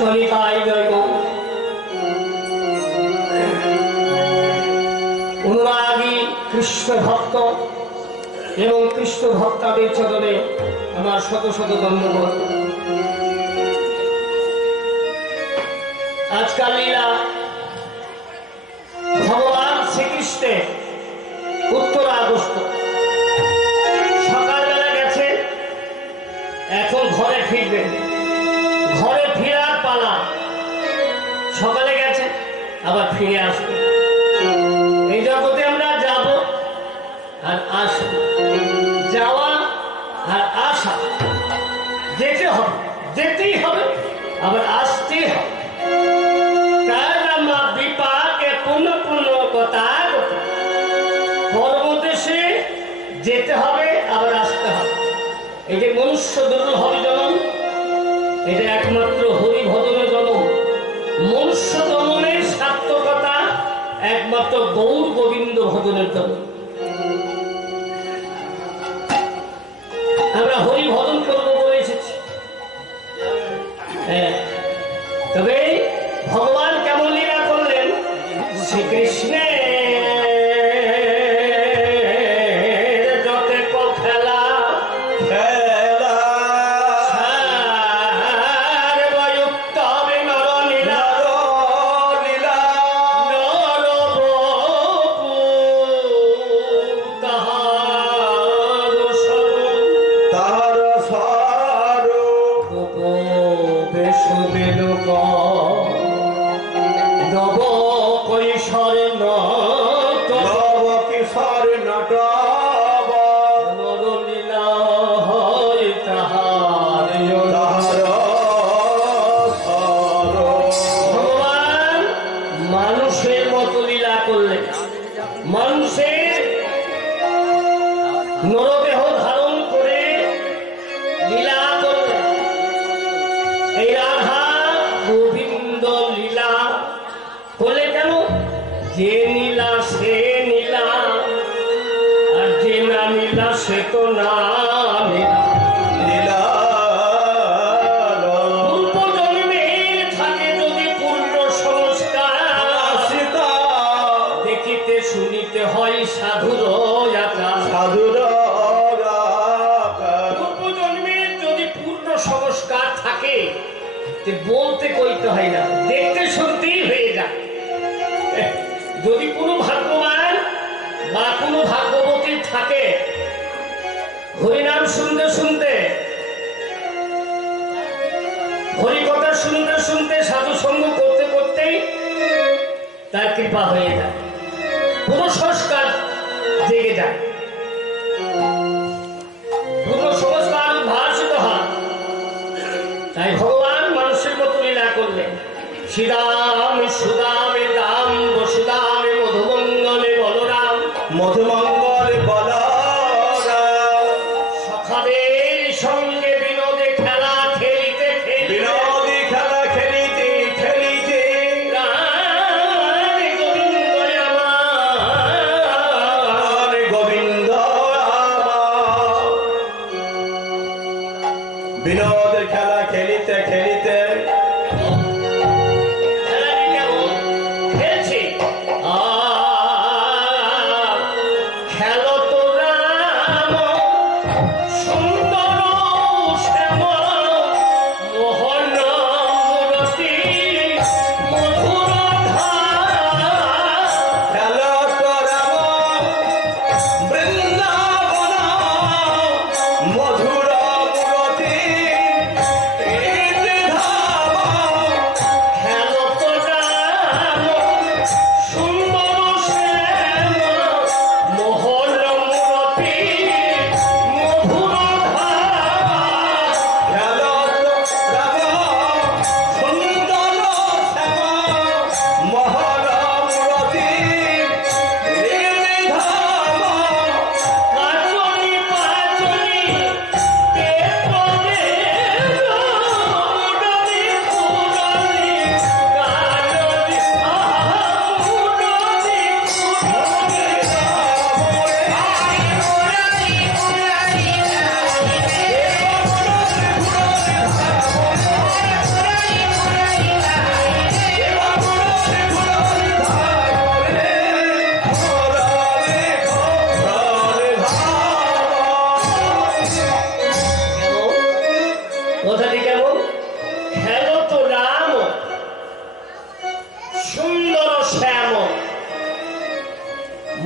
চলিতাই জয় অনুরাগী কৃষ্ণ ভক্ত এবং কৃষ্ণ ভক্তাদের চরণে আমার শত শত ধন্যবাদ। আজকাল লীলা ভগবান শ্রীকৃষ্ণের 15 আগস্ট সকালবেলা গেছে, এখন ঘরে ফিরবে, ঘরে ফেরার পালা। সকালে গেছে আবার ফিরে আসবে। এই জগতে আমরা যাব আর আসব, যাওয়া আর আসা, যেতে হবে, যেতেই হবে, আবার আসতেই হবে। তার নাম বিপাকে পুণ্য পুণ্য কথা পরবদেশে যেতে হবে, আবার আসতে হবে। এই যে মনুষ্য দুর্লভ হবে জনম, এটা একমাত্র হরি ভজনের জনম। মনুষ্য জনমের সার্থকতা একমাত্র গৌর গোবিন্দ ভজনের জন্য। আমরা হরি ভজন করবো বলে এসেছি। হ্যাঁ, তবে ভগবান কেমন লীলা করলেন শ্রীকৃষ্ণের মানুষের নরদেহ ধারণ করে লীলা করলেন। এই রাধা গোবিন্দ লীলা বলে কেন? যে নীলা সে নীলা, আর যে না নীলা সে তো না নীলা। পূর্ব জন্মের থাকে যদি পূর্ণ সংস্কার, দেখিতে শুনিতে হয় সাধুর সাধুর। পূর্ব জন্মের যদি পূর্ণ সংস্কার থাকে, বলতে কইতে হয় না, দেখতে শুনতেই হয়ে যায়। যদি কোনো ভাগ্যবান বা কোনো ভাগ্যবতী থাকে, হরিনাম শুনতে শুনতে, হরিকথা শুনতে শুনতে, সাধু সঙ্গ করতে করতেই তার কৃপা হয়ে যায়, পুরো সংস্কার জেগে যায়, পুরো সংস্কার উদ্ভাসিত হয়। তাই ভগবান মানুষের মতো লীলা করলেন। শ্রীরাম সুদামে দাম বসুদামে মধুমঙ্গলে বলরাম, মধুমঙ্গলে বলরাম, সখাদের সঙ্গে বিনোদে খেলা খেলিতে বিনোদে খেলা খেলিতে খেলিতে রাধে গোবিন্দ আমার গোবিন্দ আমার, বিনোদের খেলা খেলিতে খেলিতে কথাটি কেমন? খেলো তো রাম সুন্দর শ্যাম,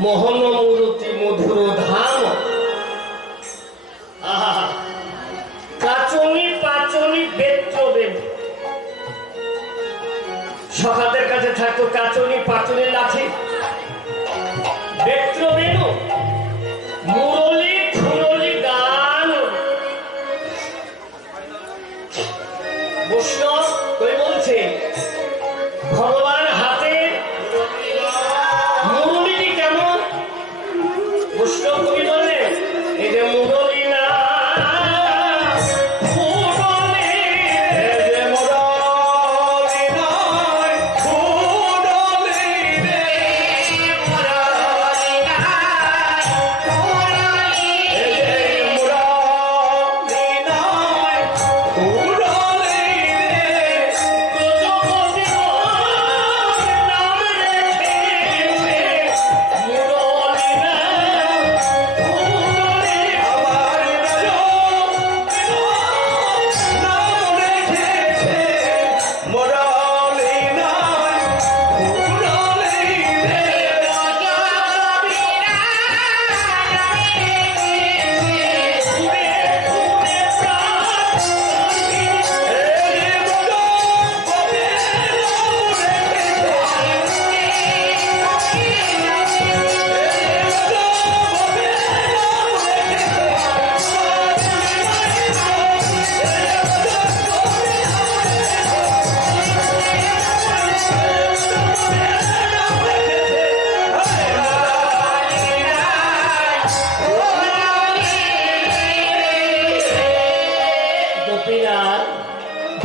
মোহন মূরতি মধুর ধাম। আহা, কাচনি পাচনি বেত্র বেদ। সখাদের কাছে থাকতো কাচনি পাচনি লাঠি, বেত্র বেনু, মুরলি খুরলি গান। বৈষ্ণব কই বলছে ভগবান হাতে মুরলিটি কেমন? বৈষ্ণব কবি বললে এই যে মুরলি না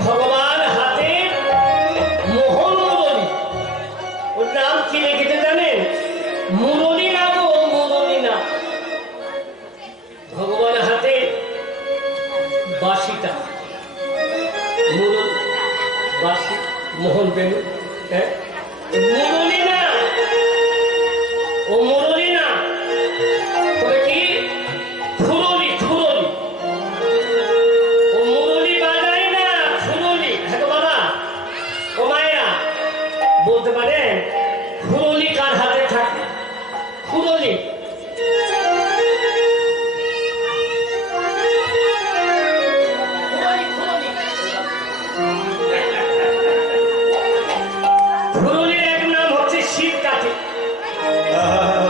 ভগবান হাতে মোহন মুরলি। ওর নাম কি লিখেছে জানেন? মুরলি না গো মুরলি না। ভগবান হাতে বাঁশিটা, মুরলি বাঁশি মোহন বেনু, হ্যাঁ মুরলি না, ও মুরলি না, তবে কি খুরলি খুরলি। ও মুরলি বাজায় না, খুরলি। হ্যাঁ বাবা ও মায়েরা বলতে পারেন খুরলি কার হাতে থাকে? খুরলি খুরলির এক নাম হচ্ছে শীতকাঠি।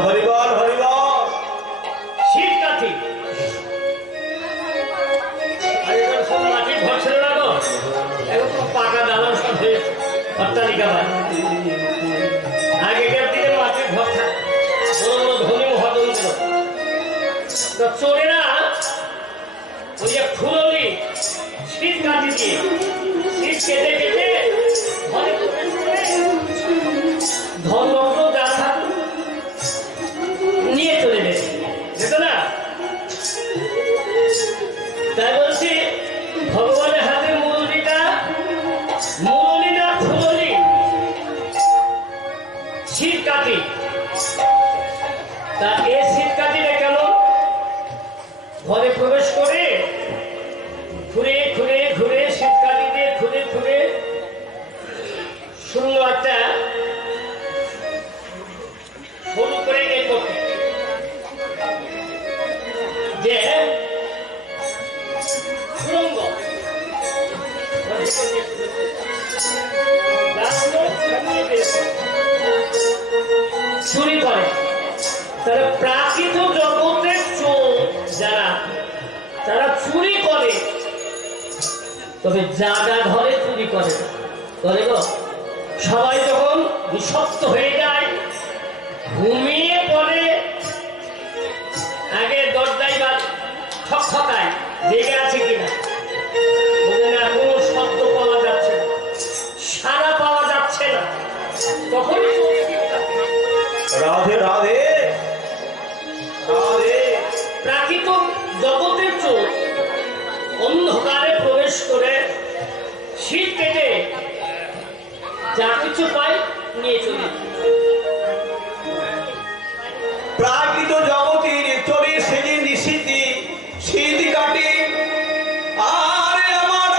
হরিবল হরিবল। শীতকাঠি আগেকার সব মাটির ঘর ছিল না গো, এখন তো পাকা দালান সব হয়ে অট্টালিকা বাড়ি। আগেকার দিনে মাটির ঘর থাকতো, বড় বড় ধনী মহাদন্ত্র। তো চোরেরা ওই যে খুরলি শীতকাঠি দিয়ে শীত কেটে কেটে ঘরে প্রবেশ করে ধনরত্ন যা থাকতো নিয়ে চলে যেত না। তাই বলছি ভগবানের হাতে মুরলিটা মুরলি না খুরলি, শীতকাঠি। তা এই শীতকাঠিটা কেমন? ঘরে প্রবেশ করে ঘুরে ঘুরে ঘুরে শীতকাঠি দিয়ে ঘুরে ঘুরে সুন্দর একটা শুরু করে এই করতে যে সুরঙ্গ চুরি করে। তারা প্রাকৃত জগতের চোর যারা, তারা চুরি করে, তবে জাগা ঘরে চুরি করে না। করে গো, সবাই যখন বিষাক্ত হয়ে যায়, ঘুমিয়ে পড়ে, আগে দরজায় বা ঠকঠকায় জেগে আছে কিনা, বলে না কোনো শব্দ পাওয়া যাচ্ছে না, সাড়া পাওয়া যাচ্ছে না, তখনই রাধে রাধে রাধে। প্রাকৃত জগতের চোর অন্ধকারে প্রবেশ করে শীত কেটে যা কিছু পায় নিয়ে চলে। প্রাকৃত জগতের চোরে সেজে নিশীতি শীত কাটে, আর আমার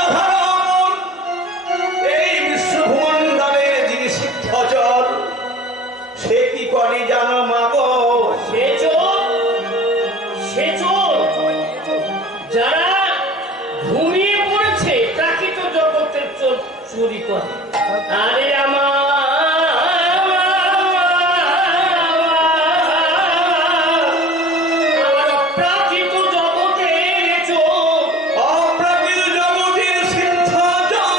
চুরি করে। আরে আমার অপ্রাকৃত জগতের চোর, অপ্রাকৃত জগতের সিদ্ধান্তর।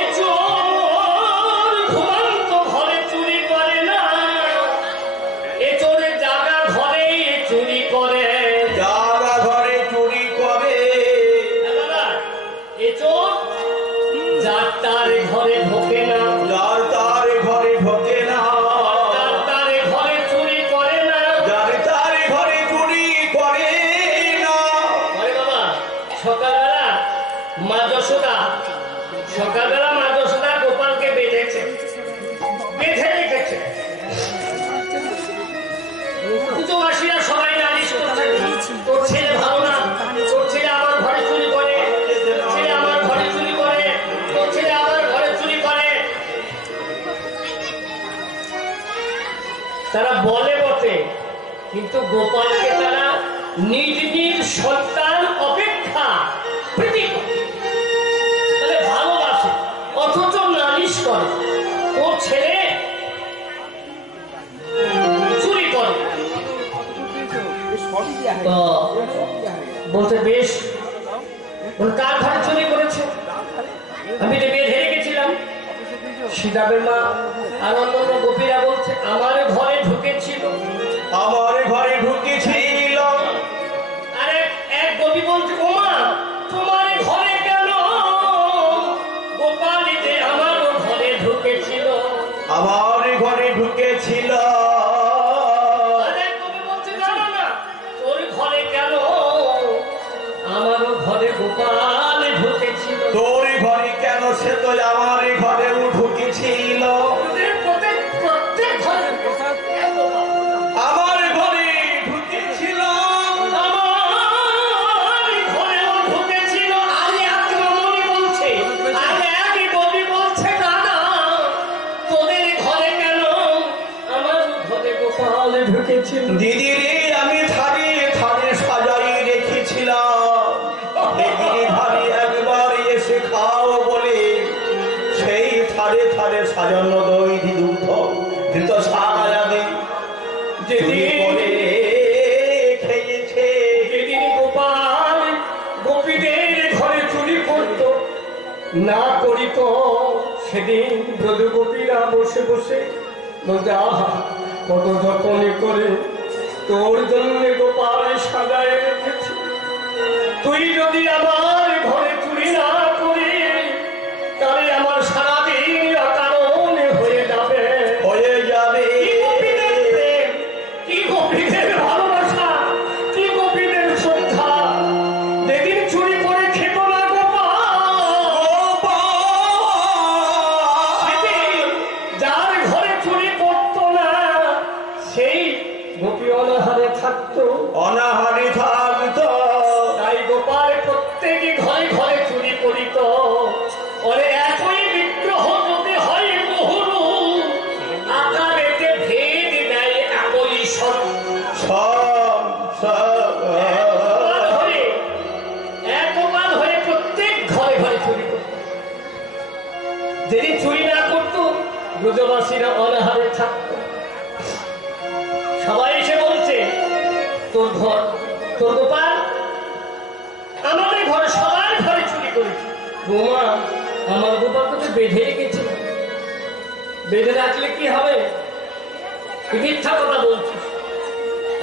এ চোর ঘুমন্ত ঘরে চুরি করে না, এ চোরের জাগা ঘরে চুরি করে। জাগা ঘরে চুরি করে। দাদা, এ চোর যার তার ঘরে ঢোকে না, যার তার ঘরে ঢোকে না, যার তার ঘরে চুরি করে না। যার তার ঘরে চুরি করে না। আরে বাবা, সকালবেলা মা যশোদা গোপালকে বেঁধে রেখেছে। পুজোবাসীরা সবাই নালিশ করছে, তোর ছেলে ভালো না, তোর ছেলে আমার ঘরে চুরি করে, তোর ছেলে আমার ঘরে চুরি করে, তোর ছেলে আমার ঘরে চুরি করে। তারা বলে বটে, কিন্তু গোপালকে তারা নিজ নিজ সন্তান অপেক্ষা প্রীতি করে, তাহলে ভালোবাসে, অথচ নালিশ করে তোর ছেলে চুরি করে। তো বলতে বেশ, কার ঘরে চুরি করেছে? আমি তো বেঁধে রেখেছিলাম। সীতাবের মা আর অন্যান্য গোপীরা বলছে আমার ঘরে ঢুকেছিল। আমার ঘরে ঢুকেছিল। আরে এক গোপী বলছে ওমা তোমার ঘরে কেন? গোপাল যে আমার ঘরে ঢুকেছিল। আমার ঘরে ঢুকেছিল। আরেক গোপী বলছে জানো না তোর ঘরে কেন? আমার ঘরে গোপাল ঢুকেছিল। তোর ঘরে কেন? সে তো আমার ঘরেও ঢুকেছিল। প্রত্যেক ঘরে আমার ঘরে ঢুকেছিল। আমার ঘরেও ঢুকেছিল। আরে এক মামনি বলছে, আরে এক গোপী বলছে দাদা তোদের ঘরে কেন? আমার ঘরে গোপাল ঢুকেছিল। দিদি রে, আমি থারে থারে সাজাই রেখেছিলাম। দিদি ধারে একবার এসে খাও বলে সেই থারে থারে সাজানো দই দুগ্ধ ধৃত সারাদি চুরি করে খেয়েছে। যেদিন গোপাল গোপীদের ঘরে চুরি করত না করিত, সেদিন ব্রজ গোপীরা বসে বসে বলতে আহা কত যত্ন করে তোর জন্য গোপাল সাজায় রেখেছি। তুই যদি আমার ঘরে চুরি না করি তাহলে আমার সারাদিন অকারণে হয়ে যাবে। হয়ে যাবে। কি গোপীদের প্রেম, কি গোপীদের ভালোবাসা, কি গোপীদের শ্রদ্ধা। যেদিন চুরি করে খেত না গোপাল, সেদিন যার ঘরে চুরি করতো না সেই গোপী অনাহারে থাকতো। অনাহারে থাকত। তাই গোপাল প্রত্যেকে ঘরে ঘরে চুরি করিত। ওরে একই বিগ্রহ যদি হয় বহুরূপ, আকারেতে ভেদ দেয় এমনই সব। সব সব একবার হয়ে প্রত্যেক ঘরে ঘরে চুরি করত। যেদিন চুরি না করতো ব্রজবাসীরা অনাহারে থাকতো। সবাই এসে বলছে তোর ঘর, তোর গোপাল আমাদের ঘরে সবার ঘরে চুরি করেছে। বোমা আমার গোপালকে তো বেঁধে রেখেছে, বেঁধে রাখলে কি হবে? তুই মিথ্যা কথা বলছিস,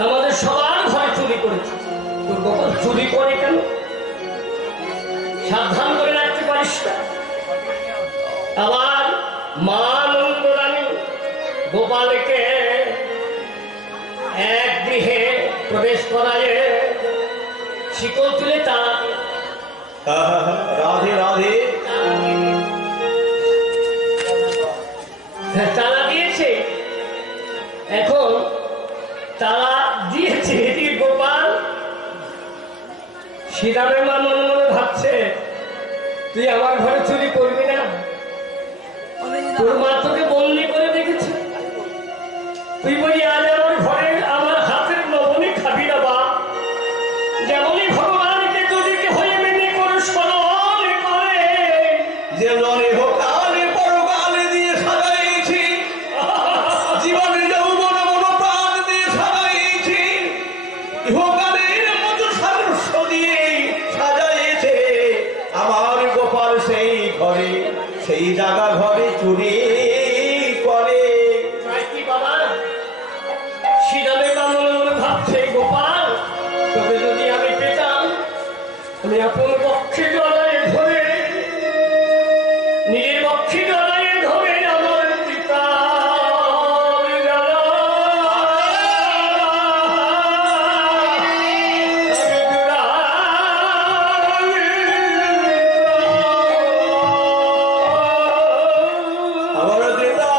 আমাদের সবার ঘরে চুরি করেছে। তোর গোপাল চুরি করে কেন? সাবধান করে রাখতে পারিস না। আবার মা নন্দরানী গোপালকে এক গৃহে প্রবেশ করায় শিকল তুলে তালা রাধে রাধে। তালা দিয়েছে। এখন তালা দিয়েছে গোপাল। শ্রীরামের মা মনে মনে ভাবছে তুই আমার ঘরে চুরি করবি না? তোর মা তোকে বন্দি করে দেখেছে, তুই বলি আজ আমার ঘরে আমার হাতের লবণী খাবি না বা? যেমনই ভগবানকে যদি হয়ে মেনে করে স্মরণ করে যে জনে হোক ঘরে সেই জায়গা ঘরে চুরি করে। তাই কি বাবা শিরামে বামন ভাবছে গোপাল তোকে যদি আমি পেতাম আমি আপন পক্ষে জড়ায় ধরে নিজের পক্ষে জড়ায় ধরে আমার পিতা আমার দিদা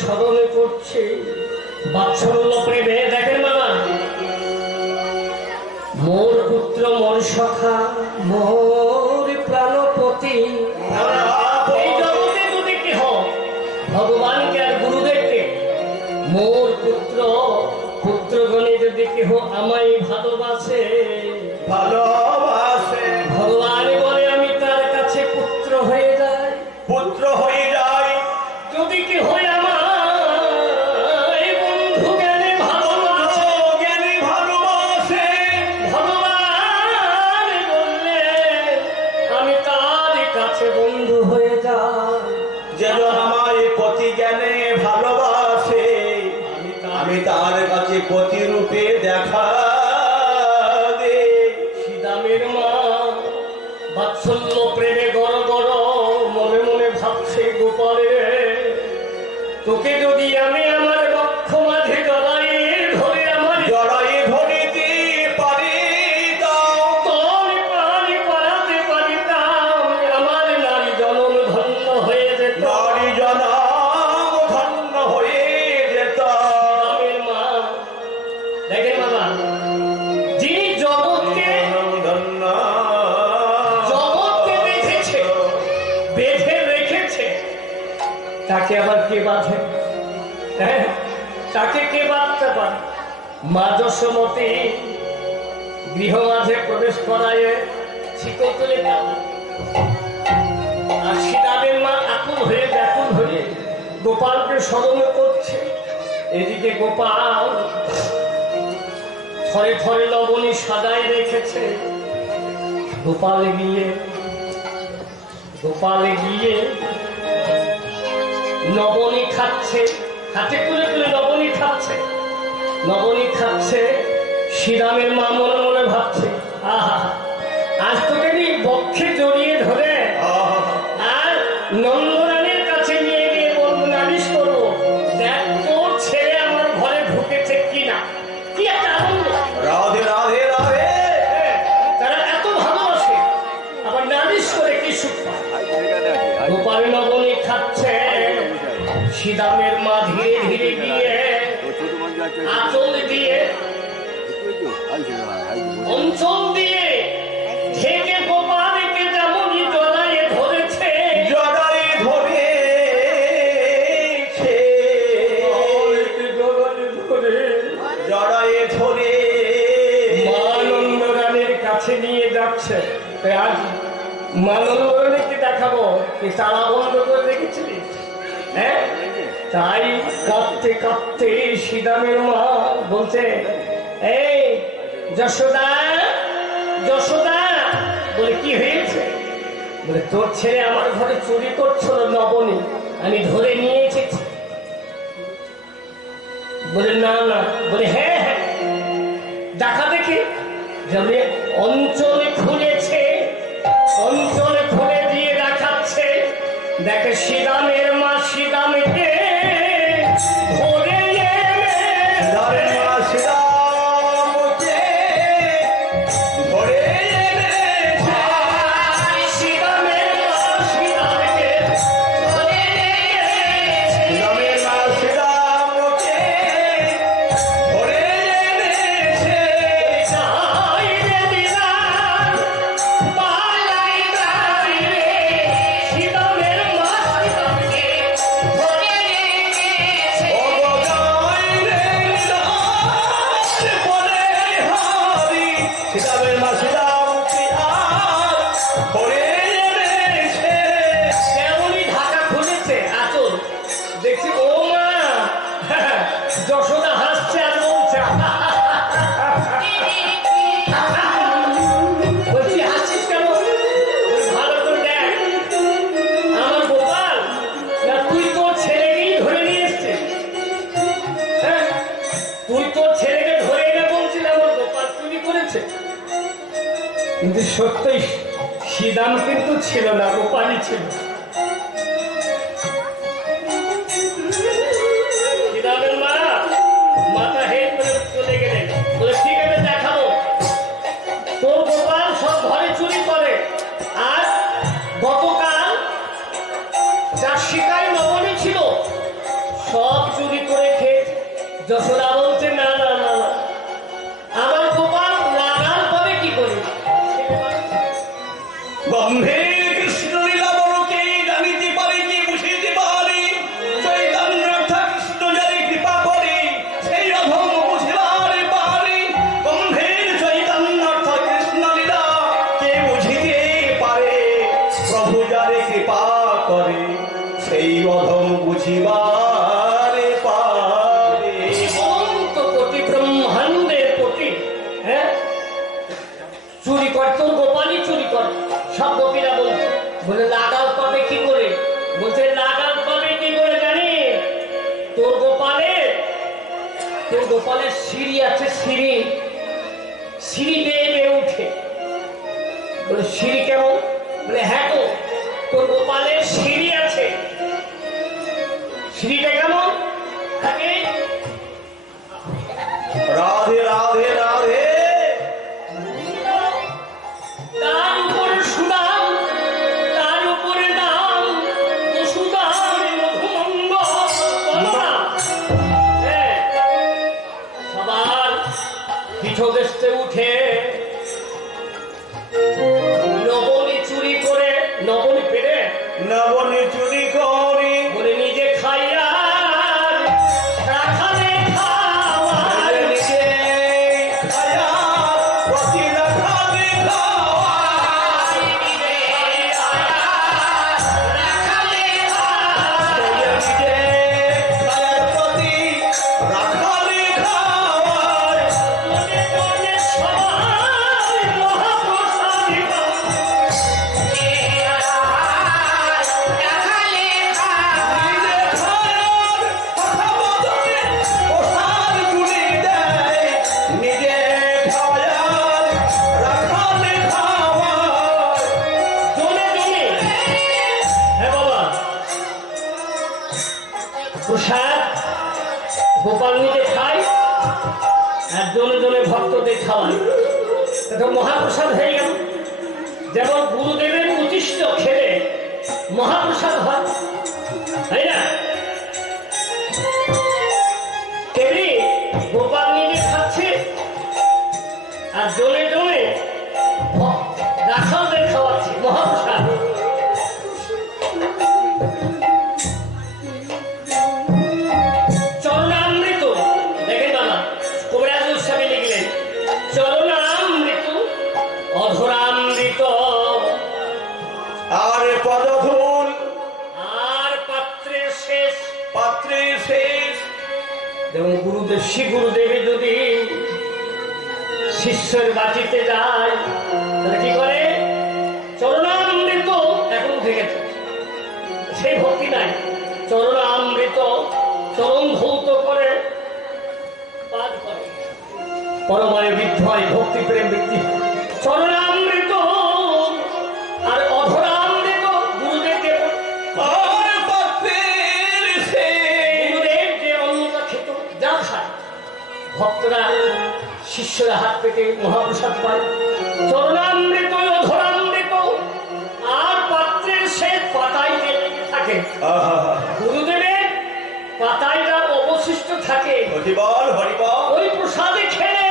স্মরণে করছে বাৎসল্য প্রেমে। দেখেন মামা মোর পুত্র মোর সখা মোর প্রাণপতি এই জগতে যদি কেহ ভগবানকে আর গুরুদেবকে মোর পুত্র পুত্রগণে যদি কেহ আমায় ভালোবাসে ভগবান বলে আমি তার কাছে পুত্র হয়ে যাই। পুত্র হয়ে যায় যদি কেহ আমার বন্ধু জ্ঞানে ভালোবাসে ভগবান বললে আমি তার কাছে বন্ধু হয়ে যাই। যেন আমার পতি জ্ঞানে ভালোবাসে আমি তার কাছে পতি রূপে দেখা দে। সীতামের মা বাৎসল্য প্রেমে গড় গড় মনে মনে ভাবছে গোপালে তোকে যদি আমি আমার বক্ষ মাঝে জড়াই ধরে আমার জড়াই ধরিতে পারি তল প্রাণী পালাতে পারিতাম আমার নারী জনম ধন্য হয়ে যেত। নারী জনম ধন্য হয়ে যেত। সীতামের মা দেখেন বাবা যিনি জগৎকে ধন্য জগৎকে বেঁধে রেখেছে তাকে আবার কে বাঁধে? হ্যাঁ, তাকে কে বাঁধতে পারে? মা যশোমতী গৃহ মাঝে প্রবেশ করায় শিকল তুলে দাও। আর সীতাদের মা আকুল হয়ে ব্যাকুল হয়ে গোপালকে স্মরণ করছে। এদিকে গোপাল থরে থরে লবণী সাজায় রেখেছে। গোপালে গিয়ে লবণী খাচ্ছে, হাতে তুলে তুলে লবণী খাচ্ছে। শ্রীরামের মা মনে মনে ভাবছে, আহা, আজ তোকে নিয়ে বক্ষে জড়িয়ে ধরে আর নন্দরানীর কাছে নিয়ে গিয়ে বলবো, নালিশ করবো, দেখ তোর ছেলে আমার ঘরে ঢুকেছে কিনা। কি একটা আনন্দ! রাধে রাধে রাধে। তারা এত ভালোবাসে, আবার নালিশ করে কি সুখ পায়। গোপাল লবণী খাচ্ছে, শ্রীরামের মা ধীরে ধীরে গিয়ে আঁচল দিয়ে অঞ্চল দিয়ে ঢেকে গোপালকে যেমনই জড়াইয়ে ধরেছে, মা নন্দরানীর কাছে নিয়ে যাচ্ছে। আজ মা নন্দরানীকে দেখাবো কি তালা বন্ধ করে রেখেছিলিস? হ্যাঁ, তাই কাঁদতে কাঁদতে শ্রীরামের মা বলছে, এই যশোদা, বলে কি হয়েছে? বলে তোর ছেলে আমার ঘরে চুরি করছিল লবণী, আমি ধরে নিয়ে এসেছি। বলে না, বলে হ্যাঁ, দেখা দেখি। যাবে অঞ্চলে খুলে দিয়ে দেখাচ্ছে, দেখে শ্রীরামের মা শ্রীরামকে ধরে যশোদা হাসছে আর বলছে, বলছি হাসছিস কেন? ভালো করে দেখ, আমার গোপাল না তুই তোর ছেলেকেই ধরে নিয়ে এসছিস। হ্যাঁ, তুই তোর ছেলেকে ধরে এনে বলছিস আমার গোপাল চুরি করেছে। কিন্তু সত্যই শ্রীরাম কিন্তু ছিল না, গোপালই ছিল। মাথা হেড করে চলে গেলেন, বলে ঠিক আছে দেখাবো, তোর গোপাল সব ঘরে চুরি করে। আর গতকাল যার শিকায় লবণী ছিল সব চুরি করে খেয়ে। যশোদা বলছে, না, আমার গোপাল লাগাল পাবে কি করে? গম্ভীর কৃষ্ণ লীলা বড়কে জানিতে পারে কি বুঝিতে পারে, চৈতন্য কৃষ্ণ যারে কৃপা করে সেই অধম বুঝিবার পারে। গম্ভীর চৈতন্য কৃষ্ণ লীলা কে বুঝিতে পারে, প্রভু যারে কৃপা করে সেই অধম বুঝিবার পারে। অনন্ত কোটি ব্রহ্মাণ্ডের কোটি, হ্যাঁ, চুরি করে তোর গোপালই চুরি করে। সব গোপীরা বলে লাগাল পাবে কি করে? বলছে লাগাল পাবে কি করে জানি? তোর গোপালের সিঁড়ি আছে, সিঁড়ি বেয়ে উঠে। বলে সিঁড়ি কেমন? বলে হ্যাঁ গো, তোর গোপালের সিঁড়ি আছে। সিঁড়িটা কেমন থাকে? রাধে রাধে রাধে। তার উপরে সুদাম, তার উপরে নাম বসুদাম মধুমঙ্গল। সবার পিঠদেশে উঠে লবণী চুরি করে প্রসাদ গোপাল নিজে খায় আর জনে জনে ভক্তদের খাওয়ায়, এটা মহাপ্রসাদ হয়ে গেল। যেমন গুরুদেবের উচিষ্ট খেলে মহাপ্রসাদ হয়, তাই না? তেমনি গোপাল নিজে খাচ্ছে আর জনে জনে রাখালদের খাওয়াচ্ছে, মহাপ্রসাদ। চরণামৃত দেখেন বাবা, কবিরাজ গোস্বামী লিখলেন চরণামৃত অধরামৃত আর পদধূল আর পাত্রের শেষ। পাত্রের শেষ। যেমন গুরুদেব শ্রী গুরুদেবে যদি শিষ্যের বাটিতে যায় তাহলে কি করে? চরণামৃত এখন থেকেছে, সেই ভক্তি নাই। চরণামৃত চরণ ধৌত করে পাঠ করে, পরমায় বৃদ্ধ হয়, ভক্তি প্রেম বৃদ্ধি। চরণামৃত আর অধরামৃত গুরুদেবকে আর পাত্রের শেষ। গুরুদেব যে অন্নটা খেত, যা খায় ভক্তরা শিষ্যরা হাত পেতে মহাপ্রসাদ পায়। চরণামৃত অধরামৃত আর পাত্রের শেষ পাতায় থাকে। গুরুদেবের পাতায় যা অবশিষ্ট থাকে হরিবল হরিবল। ওই প্রসাদে খেলে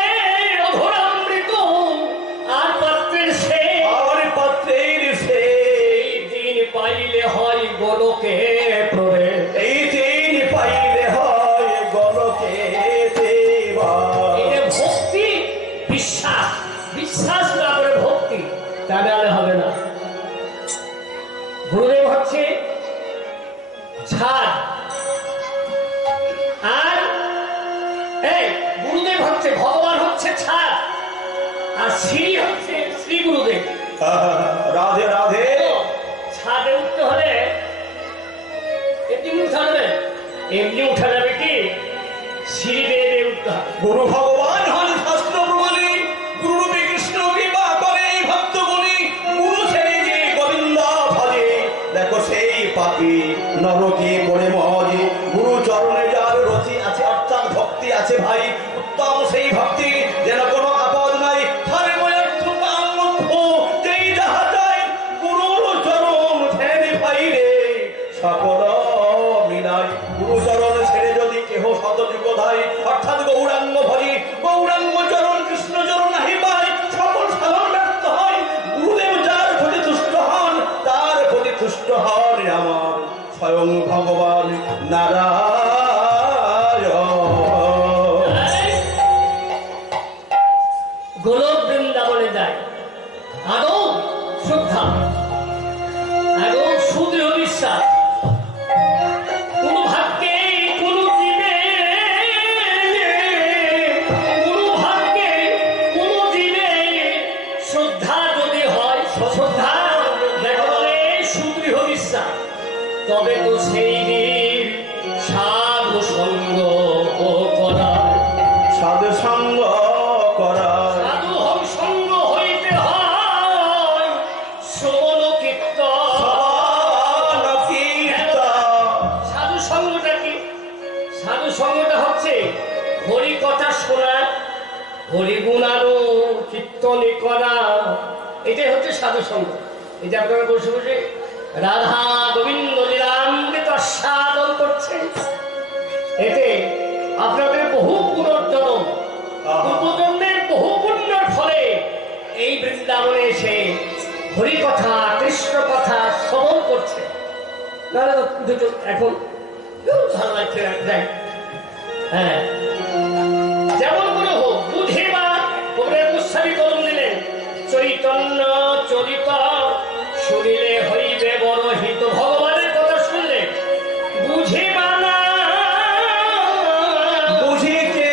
অধরামৃত আর পাত্রের শেষ। আর পাত্রের শেষ। এই দিন পাইলে হয় গোলকে প্রবেশ। এই দিন পাইলে হয় গলকে দেবার। এটা ভক্তি, বিশ্বাস। বিশ্বাস না করে ভক্তি, তা নাহলে হবে না। গুরুদেব হচ্ছে ছাদ, আর এই গুরুদেব হচ্ছে ভগবান, হচ্ছে ছাদ, আর শ্রী হচ্ছে শ্রী গুরুদেব। রাধে রাধে। ছাদে উঠতে হলে এমনি উঠা যাবে, এমনি উঠা যাবে কি? সিঁড়ি বেয়ে বেয়ে উঠতে হবে। গুরু ভগবান হন শাস্ত্র প্রমাণী। গুরুরূপে কৃষ্ণ কৃপা করে এই ভক্তগণী। গুরু ছেড়ে যে গোবিন্দা ভজে, দেখো সেই পাপী নরকে পড়ে মজে। গুরু চরণে যার রতি আছে, অর্থাৎ ভক্তি আছে ভাই, উত্তম সেই ভক্তি যেন কোনো আপদ নাই। হরে ময়র্থ পামুখ যেই যাহা যায়, গুরুর চরণ ধ্যানে পাই রে সকল মিলাই। গুরু চরণ ছেড়ে যদি কেহ শতযুগ ধাই, অর্থাৎ গৌরাঙ্গ ভরি, গৌরাঙ্গ চরণ কৃষ্ণ চরণ নাহি পায়, সকল সাধন ব্যর্থ হয়। গুরুদেব যার প্রতি তুষ্ট হন, তার প্রতি তুষ্ট হন আমার স্বয়ং ভগবান নারায়ণ। গোলক বৃন্দাবনে যায়, আদৌ শ্রদ্ধা, আদৌ সুদৃঢ় বিশ্বাস। কোন ভাগ্যে কোন জীবে, কোন ভাগ্যে কোন জীবে শ্রদ্ধা যদি হয়, শ্রদ্ধা দেখো বলে সুদৃঢ় বিশ্বাস, তবে তো সেই দিন সাধু সঙ্গ করা। সাধু সঙ্গ করা। সাধু সঙ্গ হইতে হয় শ্রবণ কীর্তন। সাধু সঙ্গটা কি? সাধু সঙ্গটা হচ্ছে হরি কথা শোনা, হরি গুণানো, কীর্তনে করা, এটাই হচ্ছে সাধু সঙ্গ। এই যে আপনারা বসে বসে রাধা গোবিন্দ লীলামৃত আস্বাদন করছেন, এতে আপনাদের বহু পুনর্জন্ম, পূর্বজন্মের বহু পুণ্যের ফলে এই বৃন্দাবনে এসে হরি কথা, কৃষ্ণ কথা শ্রবণ করছে। নাহলে তো দুটো এখন ভালো লাগছে না, যাই। হ্যাঁ, যেমন করে হোক বুঝে বা কবিরাজ গোস্বামী কলম দিলেন, চৈতন্য চরিত শুনিলে হইবে বড় হিত। ভগবানের কথা শুনলে বুঝে বা না, বুঝিতে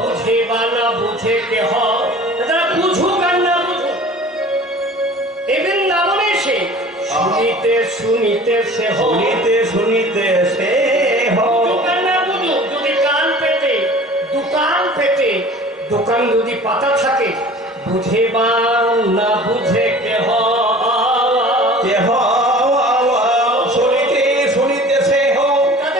বুঝে বা না বুঝে কে তারা বুঝুক আর না বুঝুক, এই বৃন্দাবনে এসে শুনিতে শুনিতে সে শুনিতে শুনিতে সে বুঝুক আর না বুঝুক। যদি কান পেতে দোকান পেতে, দোকান যদি পাতা থাকে, বুঝে বা না বুঝে কেহ শুনিতে শুনিতে সে তাদের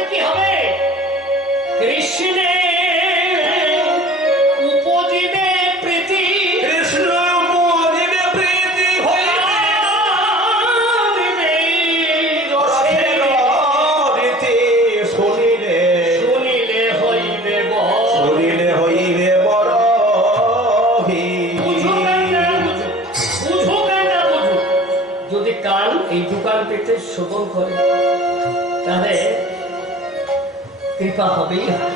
শোভন করে তাহলে কৃপা হবেই হবে।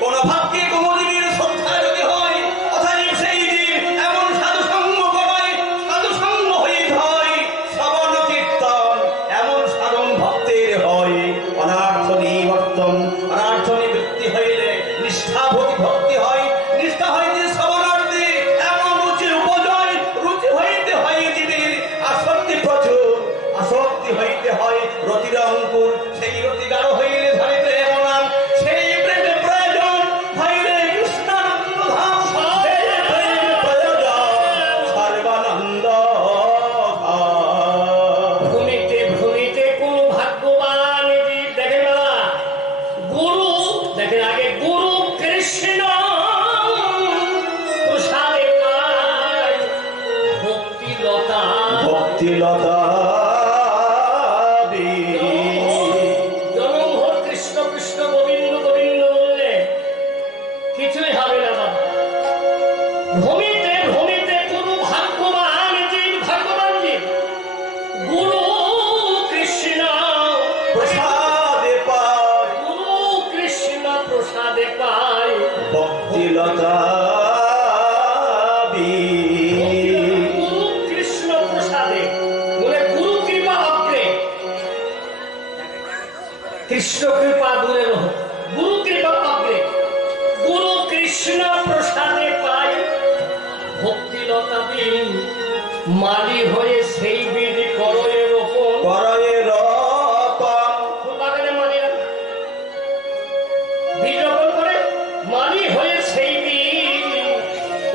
কোন ভাগ্যে কোমলদেবীর শ্রদ্ধা যদি হয়, অতএব সেই জীব এমন সাধু সঙ্গ করায়, সাধু সঙ্গ হইতে হয়, শ্রবণ কীর্তন এমন সাধন ভক্তের হয়। অনার্থ নিবর্তন, অনার্থ নিবৃত্তি হইলে নিষ্ঠা ভক্তি হয়। নিষ্ঠা হইতে শ্রবণার্থে এমন রুচির উপজয়, রুচি হইতে হয় জীবের আসক্তি প্রচুর, আসক্তি হইতে হয় রতির অঙ্কুর, সেই রতি গাঢ় হইলে ধরে প্রেম নাম, সেই প্রেমে প্রয়োজন হইলে কৃষ্ণানন্দ ধাম, সেই প্রেমে প্রয়োজন সর্বানন্দ ধাম। ভূমিতে ভূমিতে কোন ভাগ্যবান জীব দেখেন না, গুরু দেখেন আগে গুরু কৃষ্ণ প্রসাদে পায় ভক্তিলতা, ভক্তিলতা জনমভর কৃষ্ণ কৃষ্ণ গোবিন্দ গোবিন্দ বললে কিছুই হবে না বাবা। ভূমিতে ভূমিতে কোন ভাগ্যবান জীব, ভাগ্যবান জীব গুরু কৃষ্ণ প্রসাদে পায়, গুরু কৃষ্ণ প্রসাদে পায় ভক্তিলতা গুরু কৃষ্ণ প্রসাদে, বলে গুরু কৃপা অগ্রে, কৃষ্ণ কৃপা দূরে রহ, গুরু কৃপা অগ্রে, গুরু কৃষ্ণ প্রসাদে পায় ভক্তিলতা বীজ, মালি হয়ে সেই বীজ করয়ে রোপণ, করয়ে রোপণ, ফুল বাগানে মালি বীজ রোপণ করে, মালি হয়ে সেই বীজ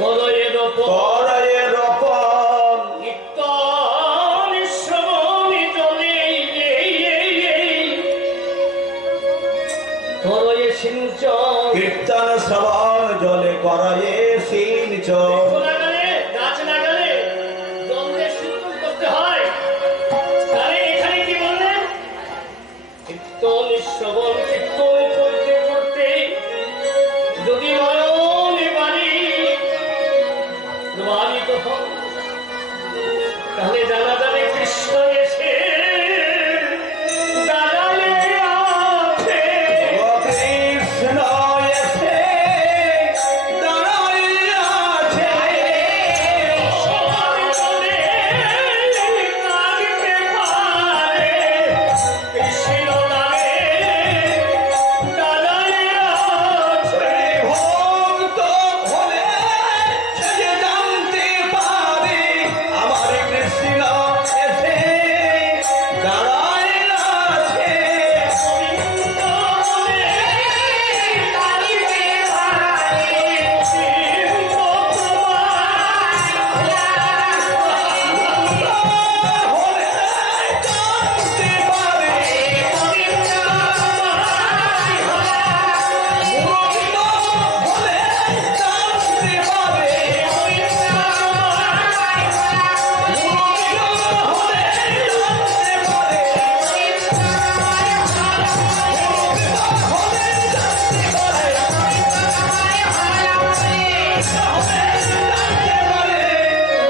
করয়ে রোপণ, করয়ে রোপণ, কীর্তন শ্রবণে চলে করয়ে সিঞ্চন, কীর্তন শ্রবণ জলে করয়ে সিঞ্চন। লাগালে গাছ লাগালে জল দিয়ে সিঞ্চন করতে হয়। তাহলে এখানে কি বললেন? কীর্তন শ্রবণ কীর্তন করতে করতে যদি নয়নে বাড়ি প্রবাহিত হয়, তাহলে জানা যাবে কৃষ্ণ এসে দাঁড়ালে আছে। ও কৃষ্ণ এসে দাঁড়ায় আছে, সবার মনে লাগতে পারে কৃষ্ণ নামে দাঁড়ালে আছে। ভক্ত হলে সে যে জানতে পারে আমার কৃষ্ণ এসে দাঁড়ায় আছে। গোবিন্দ বলে কালিতে ভাই গোবিন্দ হলে জানতে পারে ভক্ত হলে জানতে পারে,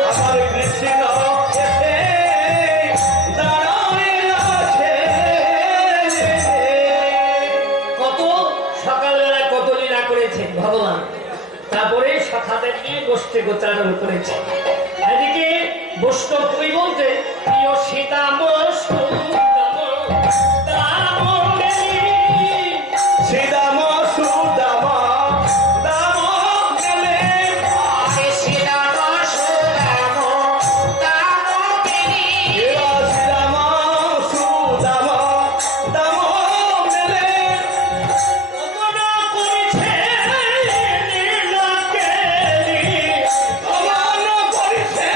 আমার কৃষ্ণ এসে দাঁড়ায় আছে। কত সকালবেলা কত লীলা করেছে ভগবান, তারপরে সখাদের নিয়ে গোষ্ঠী গোচারণ করেছে। এদিকে বৈষ্ণব কবি বলতে প্রিয় সীতাম শ্রীদাম সুদাম দাম গেলে, শ্রীদাম সুদাম দাম গেলে, সমান করিছে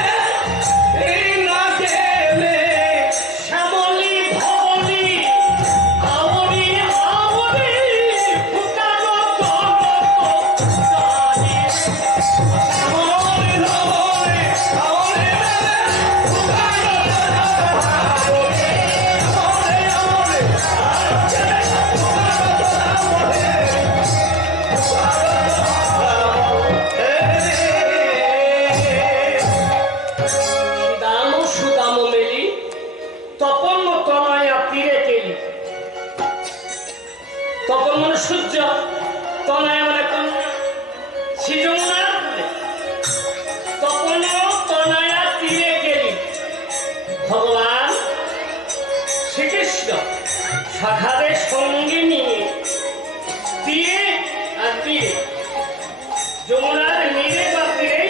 এই না গেলে, তপন তনয়া তীরে কেলি। তপন মানে সূর্য, তনয়া মানে কন্যা, সৃজনার বলে তপন তনয়া তীরে কেলি। ভগবান শ্রীকৃষ্ণ সখাদের সঙ্গে নিয়ে তীরে আর তীরে যমুনার নীরে বা তীরে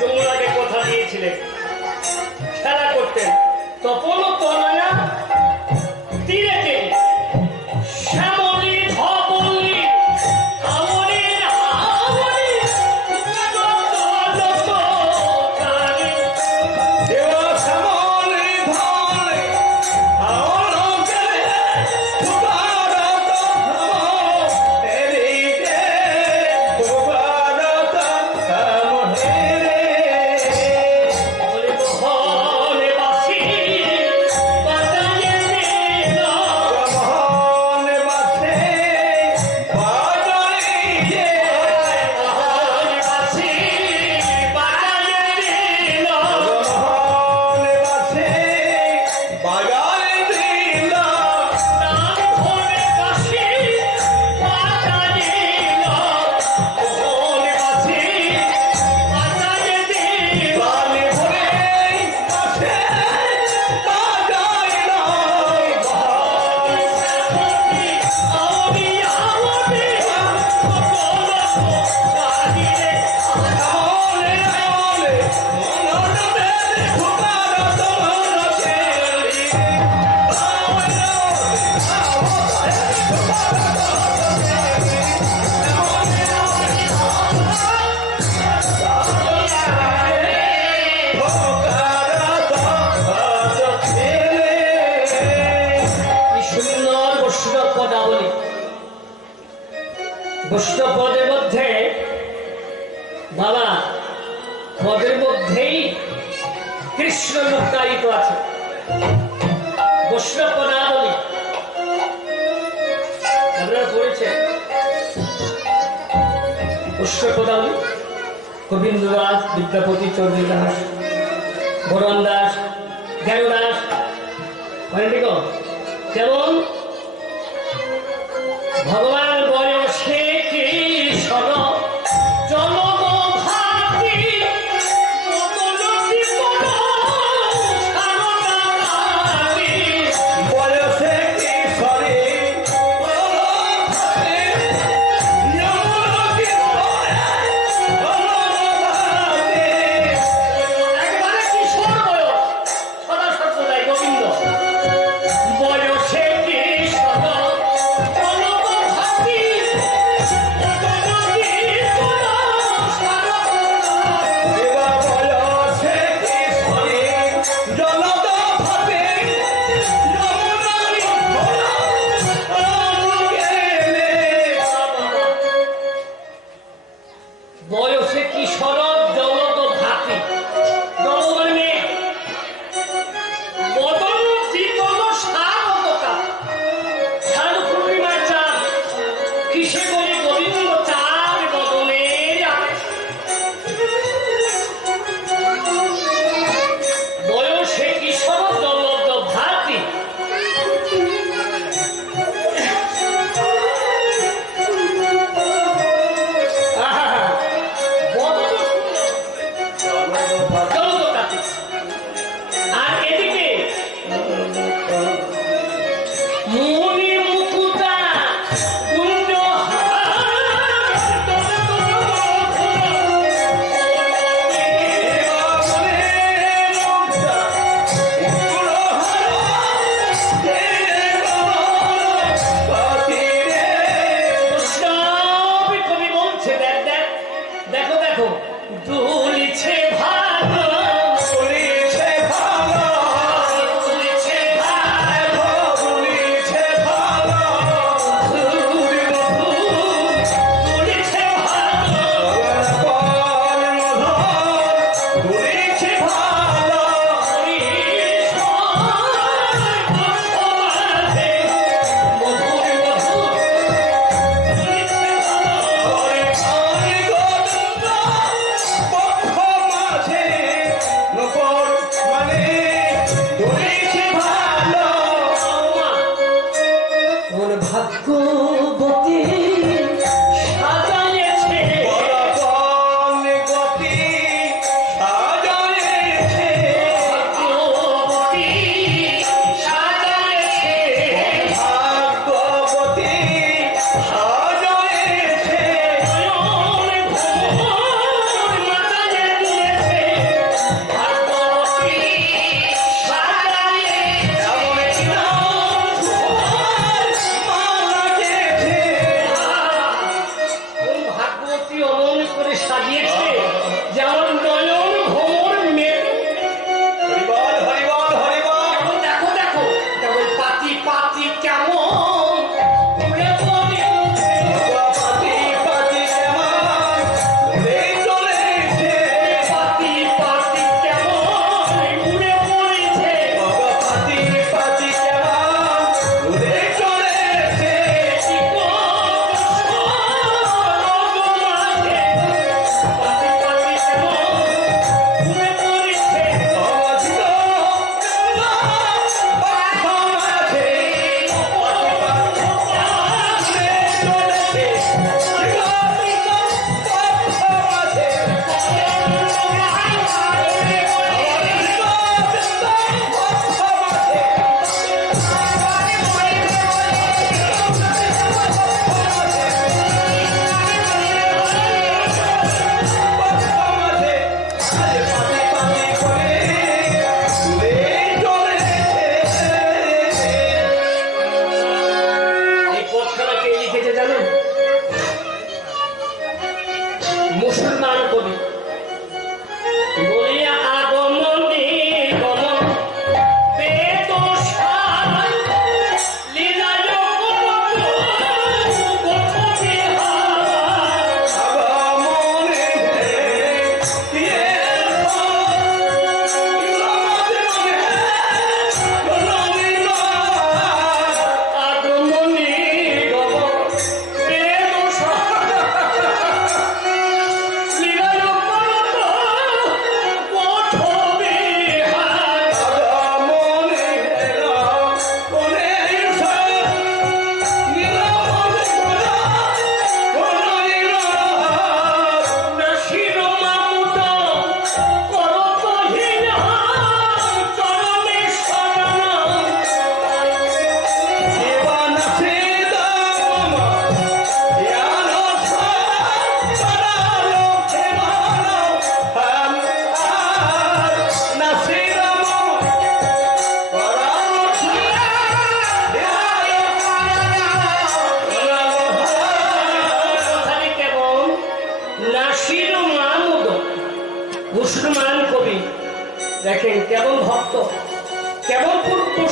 যমুনাকে কথা দিয়েছিলেন খেলা করতেন। তপন তনয়া তীরে কেলি শ্যামলী ধবলী আমলী আমলী দেওয়া শ্যামলে ধলে আলোকে ফুটারত হেরিতে ফুটারত হেরে বলে মোহনে বাসি বাজায়ে দিল। মহান বাসে বাজাইয়ে মোহনে বাসি বাজায়ে দিল। মহান বাসে বাজাই দিল নাম ধরে বাসি বাজায়ে দিল। মোহনে বাসি বাজায়ে দিল। বানে ভরে বাসে বাজাইল আমলে আমলে মনতে ফুটারত হেরি সুন্দর বৈষ্ণব পদাবলী। বৈষ্ণব পদের মধ্যে বাবা পদের মধ্যেই কৃষ্ণ মুক্তায়িত আছে। বৈষ্ণব পদাবলী আপনারা পড়েছেন। বৈষ্ণব পদাবলী গোবিন্দ দাস, বিদ্যাপতি, চৌধুরী দাস, বরণ দাস, জ্ঞান দাস, অনেক যেমন ভগবান বয়সে কৃষ্ণ জনমভাতি মতলতি পদ সারদাতি। বয়সে কিশোরী ভাতে যমুনাকে ভাতে একবারে কিশোর বয়স, সদা সর্বদাই গোবিন্দ। বয়সে কৃষ্ণ জনমভাতি মতলতি পদ সারদাতি। দেবা বয়সে কিশোরী জলদ ভাতে যমুনাকে গেলে বয়সে কিশোর জলদ ভাতি। জল মানে মেঘ। বদন জীবন সারদতা। চাঁদ পূর্ণিমার চাঁদ কিসে বলি গোবিন্দ চাঁদ বদনে যাবে। বয়সে কিশোর জলদ ভাতি। আহা, বদন জলদকাতি। আর এদিকে মুনি মুকুতা কুঞ্জ কবি বলছে দেখ দেখ দেখো দেখো দুলিছে ভালো দুলিছে ভালো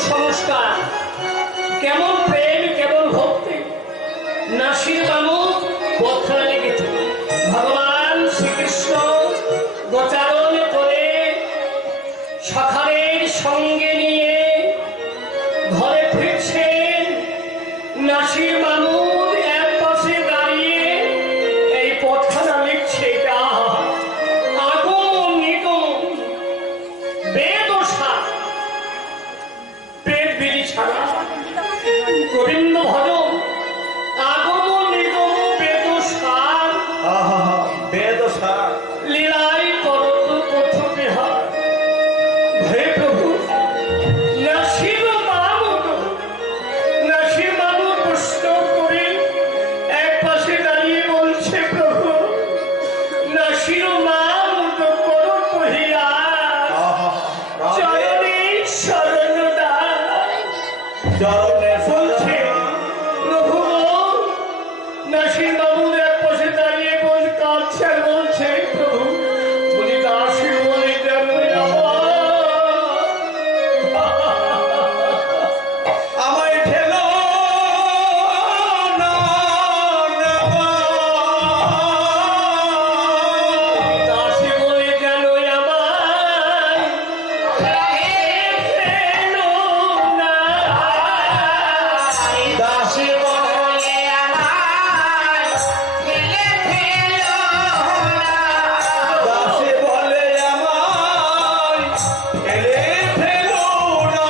সংস্কার, কেমন প্রেম, কেমন ভক্তি। নাসির বানু পথখানা লিখেছে ভগবান শ্রীকৃষ্ণ গোচারণ করে সখারের সঙ্গে নিয়ে ঘরে ফিরছেন। নাসির বানুর এক পাশে দাঁড়িয়ে এই পথখানা লিখছে, এটা আগমন নিগমন বেদ ও সার, পেট বিড়ি ছাড়া গোবিন্দ ভজন, আগমন নিগম বেদ ও সার, বেদ সার লীলাই করত পথ বিহার। হে প্রভু, নাসির বানু প্রশ্ন করে এক পাশে দাঁড়িয়ে বলছে, প্রভু নাসির মামুদ করত হিয়ার, চরণে শরণ দান। বলছে প্রভু, নাসির বাবুর এক পাশে দাঁড়িয়ে কাঁদছে আর বলছে, প্রভু বলি দাসী বলে কেন আমায় ঠেলো না দাসী বলে কেন আমায় ফেলো না। দাসী বলে দাসী বলে আমায় ঠেলে ফেলো না।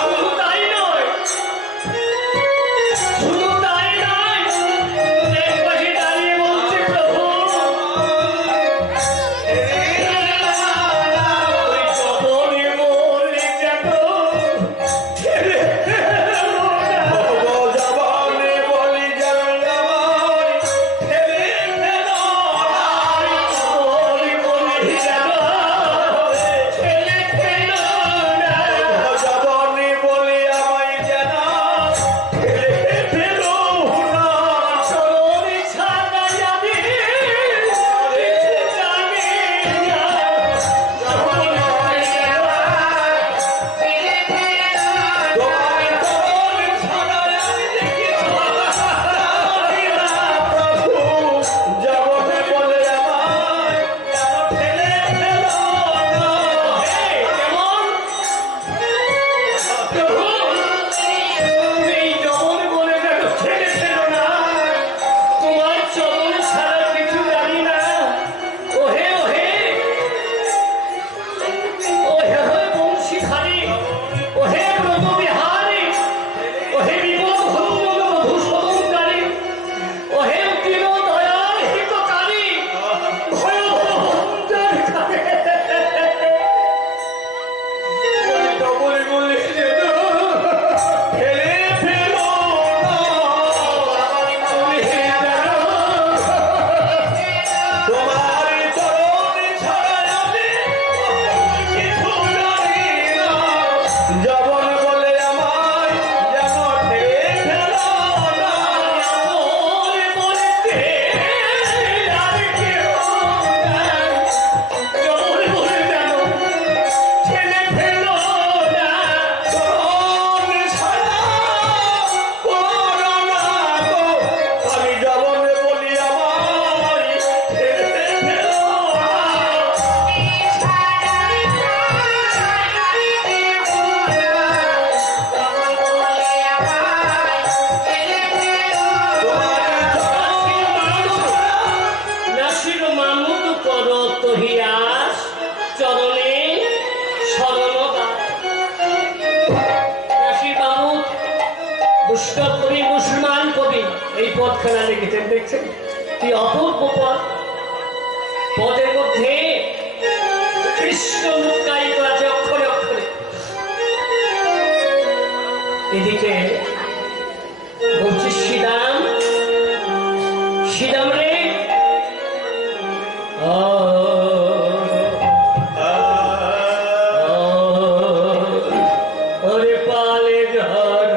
শুধু তাই নয়, শুধু তাই নয়, এক পাশে দাঁড়িয়ে বলছে, প্রভু ওই জবনে বলে কেন ছেড়ে ফেলো না। জবানে বলি যেন আমায় ঠেলে ফেলো না। জবনে বলে কেন ছেড়ে ফেলো না। জবানে বলি আমায় যেন ঠেলে ফেলো না। চরণে ছাড়া যাবে জানে না। জবনে বলে কেন তোমার চরণ ছাড়া আমি দেখি প্রভু, জবানে বলে আমায় যেন ঠেলে ফেলো না। কেমন প্রভু, এই জবন বলে কেন ছেড়ে ফেলো না। তোমার চরণ ছাড়া কিছু জানি না। ওহে ওহে ওহে ওহে বংশীধারী, ওহে ব্রজবিহারী, ওহে বিপদ ভঞ্জন মধুসূদনকারী, ওহে উত্তীর্ণ দয়াল হিতকারী, ভয়ঙ্কর উদ্ধারকারী। বলে বলে যেন ঠেলে ফেলো না। বলে যেন তোমার চরণ ছাড়া আমি কিছু জানি না। জবন বলে আমায় যেন ঠেলে ফেলো না। বলে বলতে আর কেউ নাই। জবর বলে যেন ছেলে ফেলো না। চরণ ছাড়া করো না গো। আমি জবন বলি আমায় ঠেলে ফেলো না। নাসির মামুদ করো তহিয়াস, চরণে শরণ দাও। নাসির মামুদ মুসলিম কবি, মুসলমান কবি, এই পদখানা লিখেছেন। দেখছেন কি অপূর্ব পদ। পদের মধ্যে কৃষ্ণ লুকায়িত আছে অক্ষরে অক্ষরে। এদিকে বলছি, শ্রীরাম শ্রীরাম রে ওরে পালে ধর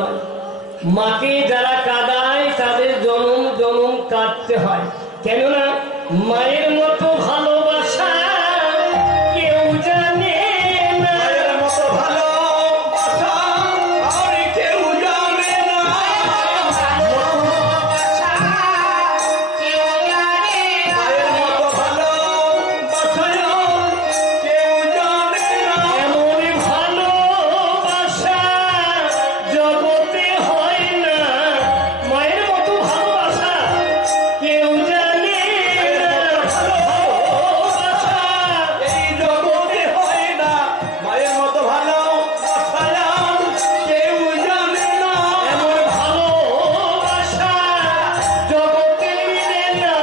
নয়। মাকে যারা কাঁদায় তাদের জনম জনম কাঁদতে হয়, কেননা মায়ের মতো ভালোবাসা কেউ জানে না। মায়ের মতো ভালোবাসা আর কেউ জানে না। মায়ের মতো ভালোবাসা কেউ জানে না। এমন ভালোবাসা জগতে হয় না, মায়ের মতো ভালোবাসা কেউ জানে না। ভালোবাসা এই জগতে হয় না, মায়ের মতো ভালোবাসা কেউ জানে না। এমন ভালোবাসা জগতে মিলে না,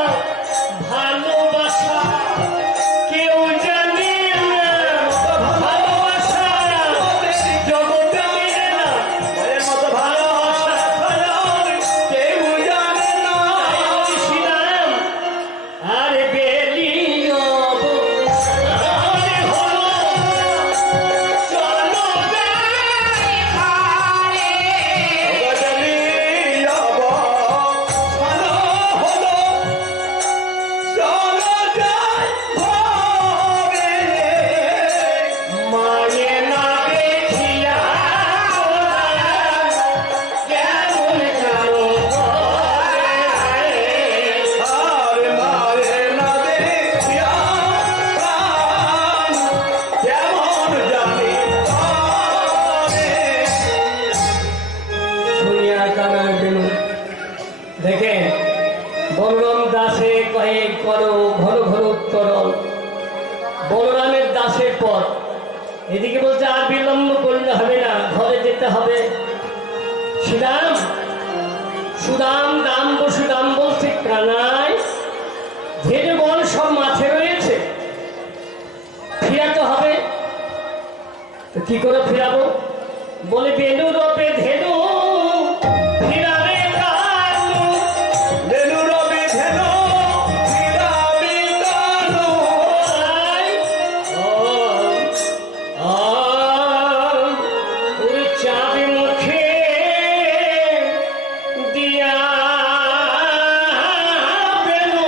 ভালোবাসা কেউ জানে না। ভালোবাসা জগতে মিলে না, মায়ের মতো ভালোবাসা কেউ জানে না। ছিলাম আর বেলিও আরে হলো চলো যাই ঘরে। গজলি যাব ভালো হলো, চলো যাই ঘরে। মায়ে না দেখিয়া কেমন জানো আর মারে না দেখিয়া প্রাণ কেমন জানি করে। শুনিয়া কানার বেনু দেখেন বলরাম দাসে কয়ে করো ঘর ঘর উত্তরল। বলরামের দাসের পর এদিকে বলছে আর বিলম্ব করলে হবে না, ঘরে যেতে হবে। সুদাম সুদাম দাম বসুদাম বলছে কানাই ধেরে বল সব মাঠে রয়েছে, ফিরাতে হবে। তো কি করে ফিরাবো? বলে বেনু রূপে ধেনু ফিরাবে কানু। বেনু রবি ধেনু ফিরাবি কানু। ওরে চাবি মুখে দিয়া বেনু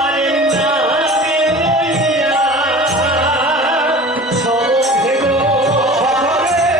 আরে না বেরোইয়া সব ভেগো। সকালে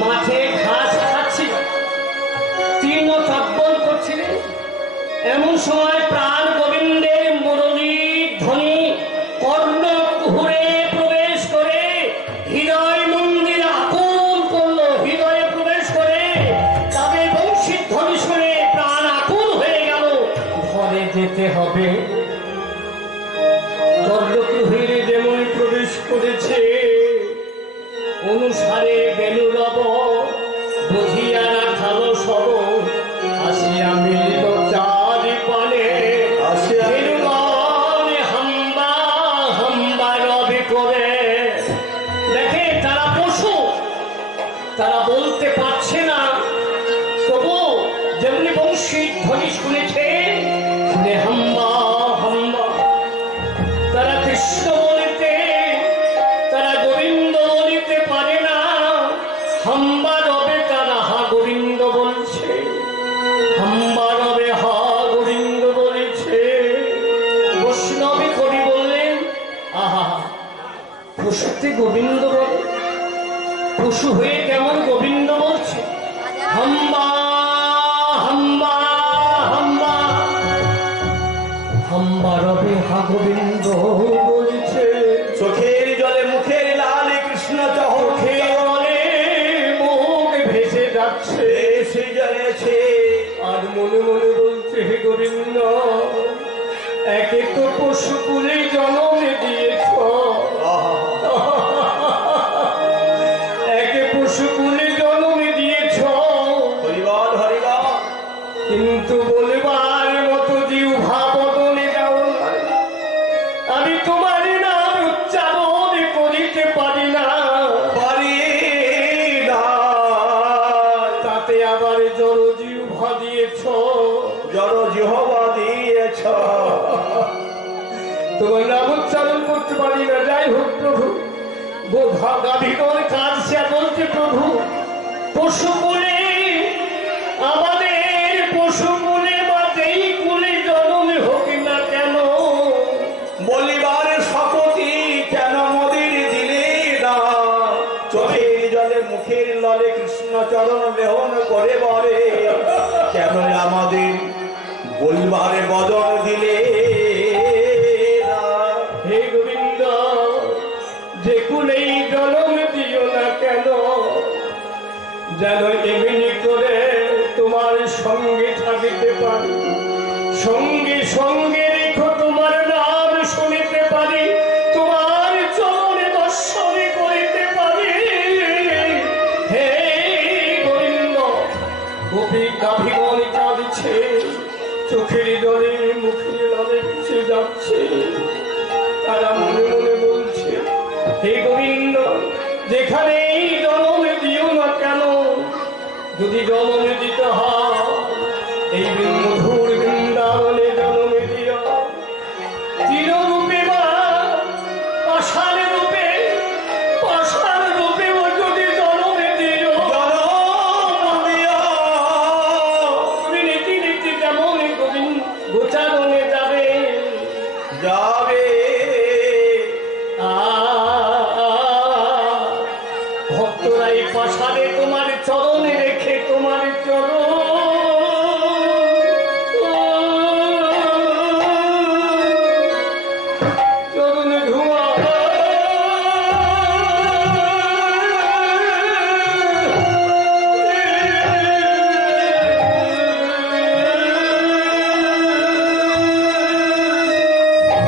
মাঠে ঘাস খাচ্ছিল, তীর্ণ তর্পণ করছিলেন। এমন সময় প্রাণ গোবিন্দের মুরলীর ধ্বনি কর্ণকুহরে প্রবেশ করে হৃদয় মন্দির আকুল করলো। হৃদয়ে প্রবেশ করে তবে বংশীর ধ্বনি শুনে প্রাণ আকুল হয়ে গেল। ঘরে যেতে হবে। কর্ণকুহরে যেমন প্রবেশ করেছে অনুসারে বেলুরব বুঝিয়া রাখালো সব। আসিয়া মিলিল চারি পানে, আসিয়া বেলুগণে হাম্বা হাম্বা রবে করে। দেখে তারা পশু, তারা বলতে পারছে না, তবু যেমনি বংশীর ধ্বনি শুনেছে, শুনে হাম্বা হাম্বা। তারা কৃষ্ণ বলিতে, তারা গোবিন্দ বলিতে পারে না। হাম্বা রবে তারা হা গোবিন্দ বলছে, হাম্বা রবে হা গোবিন্দ বলেছে। বৈষ্ণবী কবি বললেন, আহা, পশুতে গোবিন্দ বলে, পশু হয়ে কেমন গোবিন্দ বলছে। হাম্বা হাম্বা হাম্বা, হাম্বা রবে হা গোবিন্দ বলছে। চোখের জলে মুখের লালে কৃষ্ণ চোখে জলে মুখ ভেসে যাচ্ছে, এসে যাচ্ছে। আর মনে মনে বলছে, হে গোবিন্দ, একে তো পশু কুলে জন্ম দিয়েছ, একে পশু কুলে জন্ম দিয়েছ, হরিবল হরিবল। কিন্তু বলবার মতো জিহ্বা বদলে দাও নাই। আমি তোমার নাম উচ্চারণ করিতে পারি না, পারি না। তাতে আবার জড় জিহ্বা দিয়েছ। জড় জিহ্বা দিয়েছ। তোমার নাম উচ্চারণ করতে পারি না। যাই হোক প্রভু, গাভীগণ কাঁদছে, বলছে প্রভু, পশু কুলে, আমাদের পশু কুলে বা যেই কুলে জন্ম হোক না কেন, বলিবার শপথি কেন মোদের দিলে না। চোখের জলে মুখের ললে কৃষ্ণ চরণ লেহন করে বলে, কেন আমাদের বলবারে বদন দিলে না। হে গোবিন্দ, যে কুলেই জন্ম দিও না কেন, যেন এমনি করে তোমার সঙ্গে থাকিতে পারি, সঙ্গে সঙ্গে রেখো তোমার নাম শুনিতে পারি, তোমার চরণে দর্শন করিতে পারি। হে গোবিন্দ, গোপী গাভীগণ কাঁদছে, চোখের জলে মুখের জলে ভেসে যাচ্ছে। তারা মনে মনে বলছে, হে গোবিন্দ, যেখানে জন্ম দিও না কেন, যদি জন্ম দিতে হয় এই মধুর বৃন্দাবনে জন্ম দিও। চিররূপে বা পাষাণ রূপে, পাষাণ রূপে ও যদি জন্ম দিও, তুমি নীতি নীতি কেমন গোবিন্দ গোচারণে যাবে, যাবে। ভক্তরা এই পাষাণে তোমার চরণে রেখে তোমার চরণে ধোঁয়া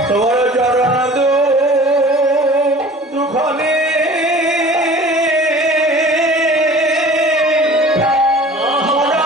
তোমার চরণ দুখানে মোরা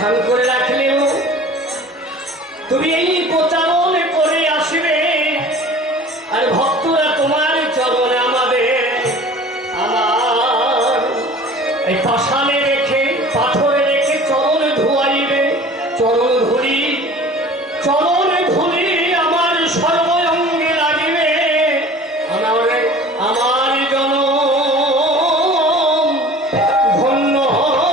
পাষাণ করে রাখলেও তুমি এই প্রচারণ করে আসবে, আর ভক্তরা তোমার চরণে আমার এই পাষাণে রেখে পাথরে রেখে চরণে ধোয়াইবে। চরণ ধুলি আমার সর্বঙ্গে লাগিবে। আমার জনম ধন্য হবে।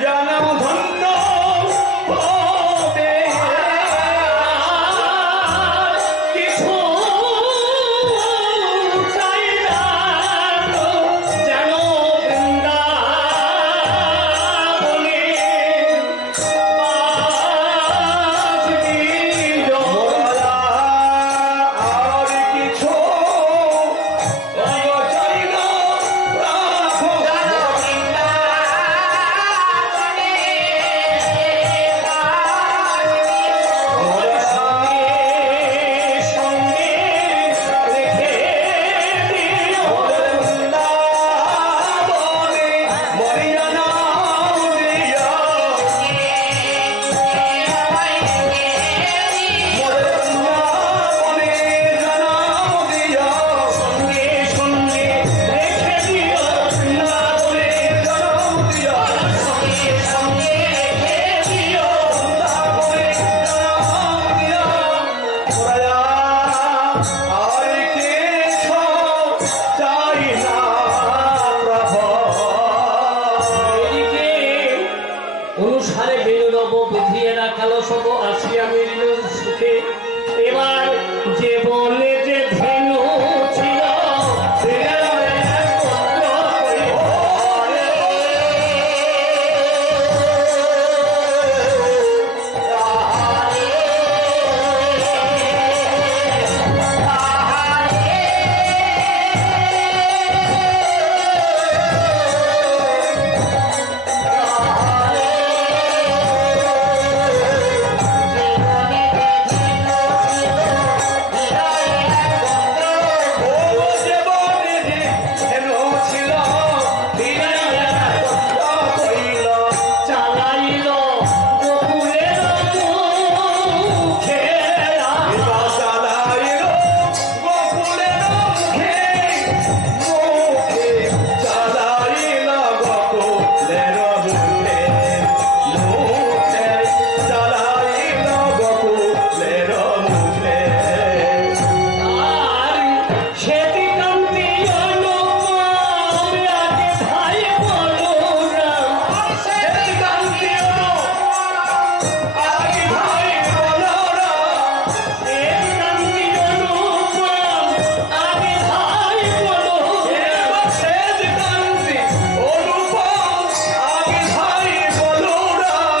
জনম ধন্য হবে। কিছু চাই না যেন বৃন্দাবনে বাজবি মোরা আর কিছু চাই না, রাখো সঙ্গে রেখে দিও। বৃন্দাবনে মরিয়া নাম দিয়া। বৃন্দাবনে জনম দিয়া। সঙ্গে সঙ্গে রেখে দিও। বৃন্দাবনে জনম দিয়া। সঙ্গে সঙ্গে রেখে দিও। বৃন্দাবনে জনম দিয়া। মোরা আর কিছু চাই না প্রভু। এদিকে অনুসারে বেরোব বুঝিয়ে রাখালো সব আসিয়া মিলিল সুখে। এবার যে বনে যে ধেনু ছিল একত্র করিব। চালাইল গোকুলের মুখে। আর সেদিকান্তি অনুপম আগে ভাই বলরাম। সেদিকান্তি সেদিকান্তি অনুপম আগে ভাই বলরাম।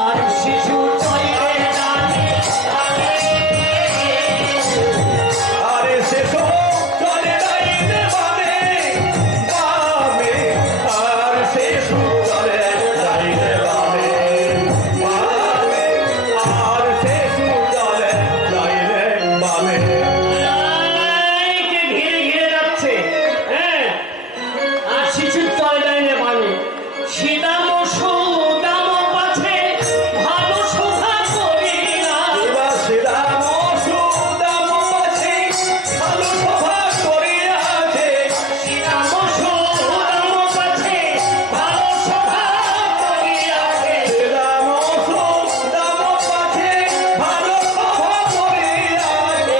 আর শিশু তৈরে জানে আরে সে চলে যাইতে পারে বামে, আর সে চলে যাইতে পারে বামে, আর সে চলে যাইতে বামে। লাইকে ঘিরে ঘিরে যাচ্ছে। হ্যাঁ, আর শিশুর তলে যায়নি মানে সীতাম সুদাম পাছে ভালো শোভা করি না। এবার শ্রীরাম সুদাম আছে, ভালো সভা করিয়াছে। সীতাম সুদাম পাছে ভালো শোভা করিয়াছে। শ্রীরাম সুদাম আছে, ভালো সভা করিয়াছে।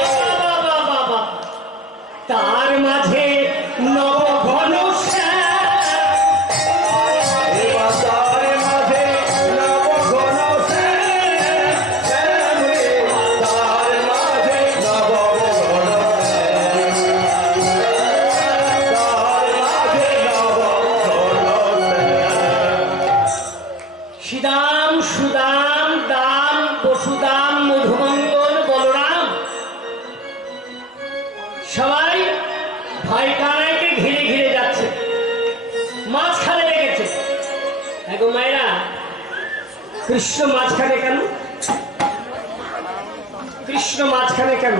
বাবা বাবা, তার মাঝে নবঘন এবার তার মাঝে নবঘন শ্যাম, শ্যাম রে, তার মাঝে নবঘন শ্যাম, তার মাঝে নবঘন শ্যাম। শ্রীদাম সুদাম দাম বসুদাম মধুমঙ্গল বলরাম সবাই ভাই কানাইকে ঘিরে ঘিরে যাচ্ছে, মাঝখানে লেগেছে। এখন মায়েরা কৃষ্ণ মাঝখানে কেন? কৃষ্ণ মাঝখানে কেন?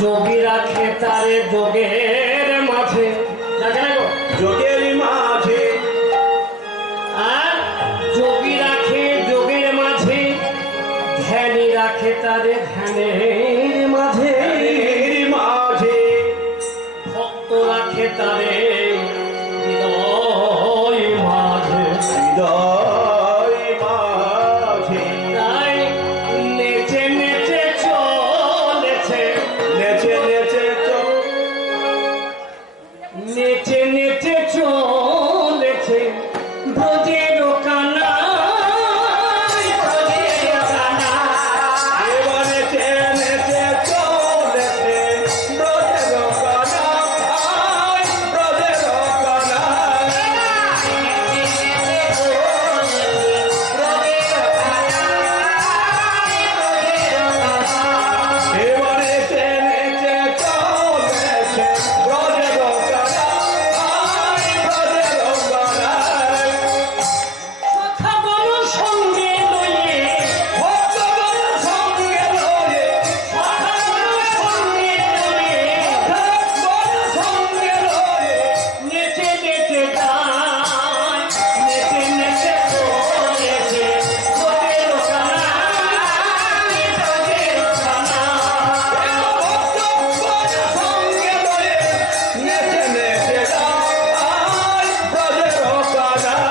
যোগী রাখে তারে যোগের মাঝে, রাখে না গো? যোগের মাঝে, আর যোগী রাখে যোগের মাঝে, ধ্যানী রাখে তারে ধ্যানের মাঝে, ধ্যানের মাঝে, ভক্ত রাখে তারে হৃদয় মাঝে। হৃদয় মাঝে। তাই নেচে নেচে চলেছে, নেচে নেচে নেচে নেচে চলেছে ব্রজের কানাই, ব্রজের কানাই। এবার নেচে নেচে চলেছে ব্রজের কানাই, ব্রজের কানাই। এবার নেচে নেচে চলেছে ব্রজের কানাই, ব্রজের কানাই। সখাগণ সঙ্গে লইয়ে, ভক্তগণ সঙ্গে লয়ে, সখাগণ সঙ্গে লইয়ে, ভক্তগণ সঙ্গে লয়ে, নেচে নেচে যায়, নেচে নেচে চলেছে ব্রজের কানাই, ব্রজের কানাই। ভক্তগণ সঙ্গে লয়ে, নেচে নেচে যায় ব্রজের কানাই।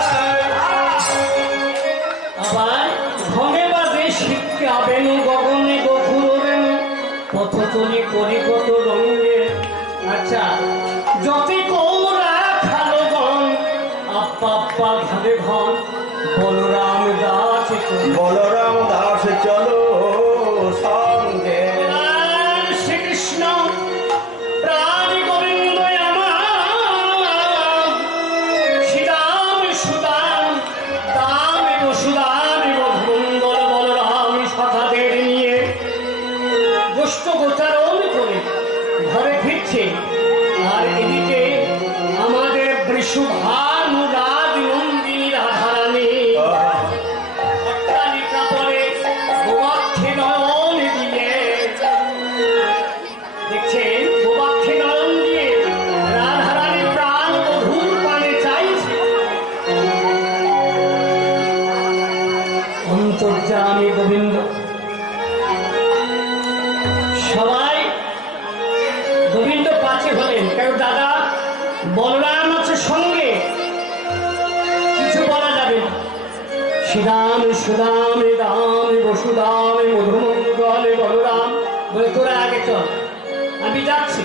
আবার ঘনে বাজে শিখতে আবেনু গগনে গভুরেন পথ চলি করি কত রঙে। আচ্ছা, যতে কৌরা খালো গন আপ্পা আপ্পা ভাবে ঘন বলরাম দাস বলরাম দাস চলো সঙ্গে, শ্রীকৃষ্ণ প্রাণ গোবিন্দ আমার, শ্রীরাম সুদাম দাম বসুদাম মধুমঙ্গল বলরাম সখাদের নিয়ে গোষ্ঠ গোচারণ করে ঘরে ফিরছে। আর এদিকে আমাদের বৃষভানু রাজ নন্দিনী রাধারানী অট্টালিকা পরে গোবাক্ষে নয়ন দিয়ে, দেখছেন গোবাক্ষে নয়ন দিয়ে রাধারানী প্রাণ মধুর পানে চাইছে। অন্তর্যামী গোবিন্দ সবাই গোবিন্দ পাশে হলেন, কেন দাদা বলরাম আছে সঙ্গে, কিছু বলা যাবে না। শ্রীরাম সুদাম রাম বসুদাম মধুমঙ্গল বলরাম বলে তোরা আগে চল, আমি যাচ্ছি,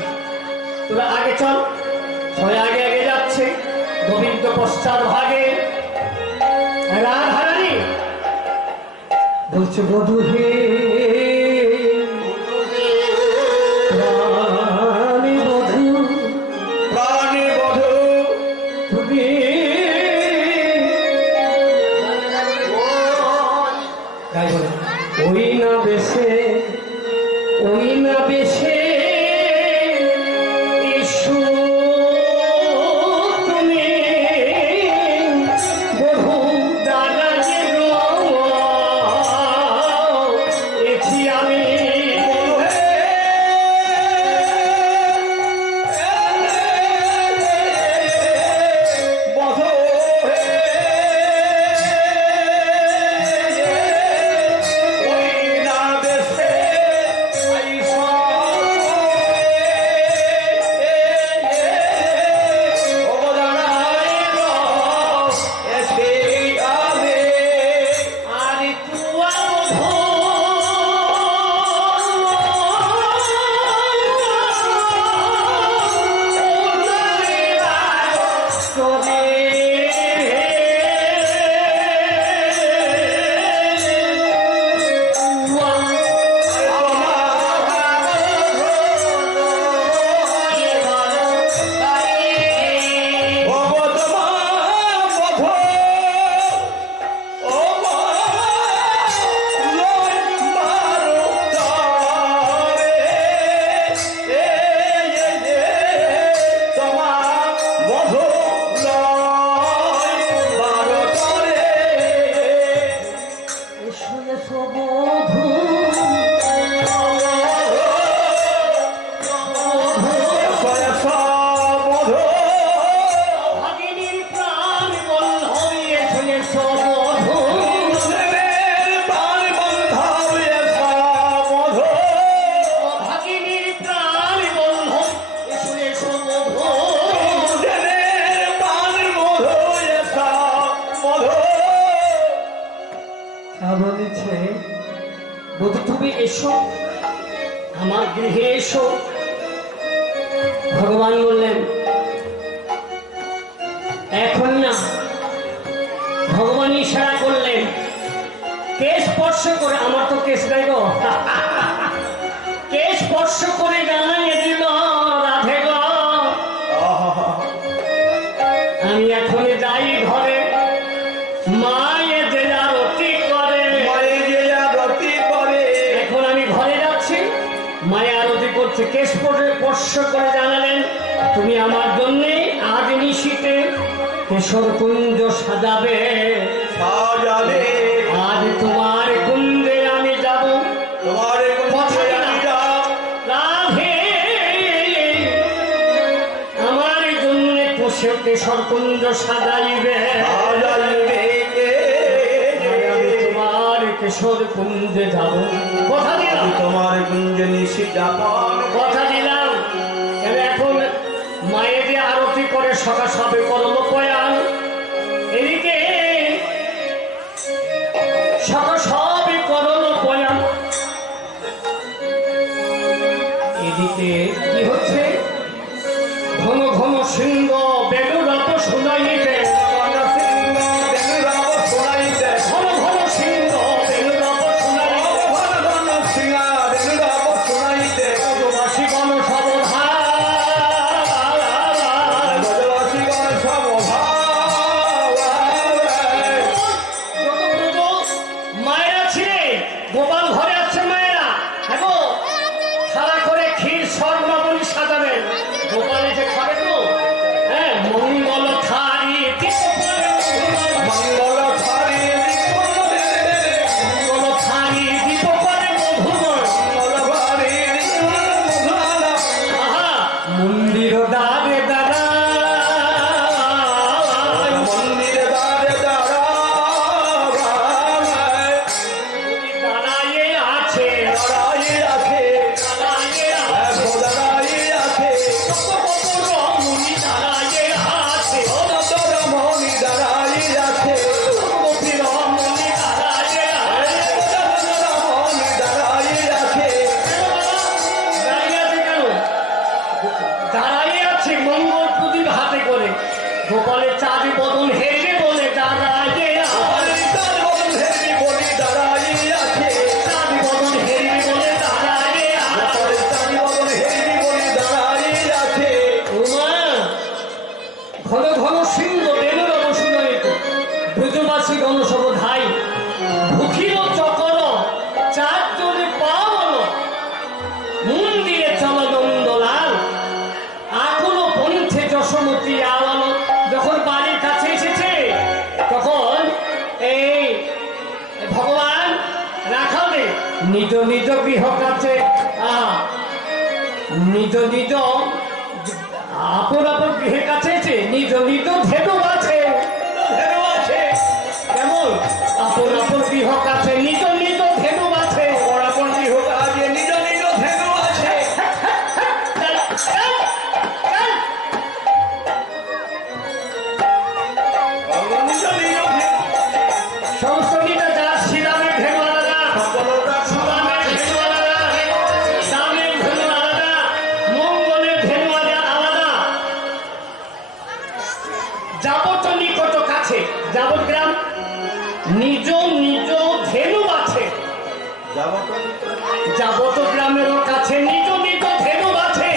তোরা আগে চল। সবাই আগে আগে যাচ্ছে, গোবিন্দ পশ্চাৎ ভাগে। রাধারানী বলছে বধূ হে প্রাণী বধূ, প্রাণী বধূ তুমি গাই বলো, ওই না বেশে, ওই না বেশে এসো তুমি বধূ দাদা যে গো, এসো, আমার গৃহে এসো। ভগবান বললেন এখন না। ভগবান ইশারা করলেন, কেশ স্পর্শ করে, আমার তো কেশ নাই গো, কেশ স্পর্শ করে জানাইয়ে দিল, রাধে গো আমি এখন যাই ঘরে, মায়ে যে আরতি করে, মায়ে যে আরতি করে। এখন আমি ঘরে যাচ্ছি, মায়ে আরতি করছে। কেশ স্পর্শ করে জানালেন, তুমি আমার জন্যে আজ নিশীতে কেশর কুঞ্জ সাজাবে, সাজাবে। আজ তোমার কুঞ্জে আমি যাব, তোমার কথা কুঞ্জে দিলাম। আমি যাব। রাধে আমার জন্য কেশর কুঞ্জ সাজাইবে, সাজাইবে কে? আমি তোমার কেশর কুঞ্জে যাব, কথা দিলাম। আমি তোমার কুঞ্জে নিশি যাপন। কথা দিলাম। এখন মায়ে যে আরতি করে সকাল সবে করলো পয়ান, এদিকে সকাল সবে করলো পয়ান, এদিকে কি হচ্ছে, ঘন ঘন সিংহ বেলুরত শুনাইতে, ঘন ঘন সিংহ বেলুরত শুনাইতে, ব্রজবাসী গণ মায়েরা ছিলে, গোপাল ঘরে আছে মায়েরা, দেখো খাড়া করে ক্ষীর স্বর্ণাবলী সাজাবেন, গোপাল এসে খাবে তো। হ্যাঁ, মঙ্গল থারি মঙ্গল থারি দীপ করে মধুময়, আহা মন্দির দ্বারে দাঁড়া, দাঁড়াইয়ে আছে, দাঁড়াইয়ে আছে, মুনি দাঁড়াইয়ে আছে, মনি দাঁড়াইয়ে আছে, দাঁড়িয়ে আছে কেন? দাঁড়াইয়ে আছে মঙ্গল প্রদীপ হাতে করে, গোপালের চাঁদি বদন হেরে বলে দাঁড়াইয়ে আছে, চাঁদি বদন হেরে বলে দাঁড়াইয়ে আছে। ওমা, ঘন ঘন সিংহ বেলুর অবসুনাইত, ব্রজবাসী গণসব ধাই, ভুখিল চকর চারজনে পাওয়াল, মন্দিরে চল নন্দলাল, আকুল পন্থে যশোমতী আওয়াল। যখন বাড়ির কাছে এসেছে তখন এই ভগবান রাখালে নিজ নিজ গৃহ কাছে, নিজ নিজ আপন আপন গৃহের কাছে এসে নিজ নিজ ধেনু আছে, কেমন আপন আপন গৃহ কাছে নিজ নিজ ধেনু আছে, আপন গৃহ কাছে নিজ নিজ ধেনু আছে। সমস্ত নিটা যা শ্রীরামের ধেনু আলাদা, সুরামের ধেনু আলাদা, রামের ধেনু আলাদা, মঙ্গলের ধেনু আলাদা। যাবত নিকট কাছে, যাবত গ্রাম নিজ নিজ ধেনু আছে, যাবত গ্রামেরও কাছে নিজ নিজ ধেনু আছে,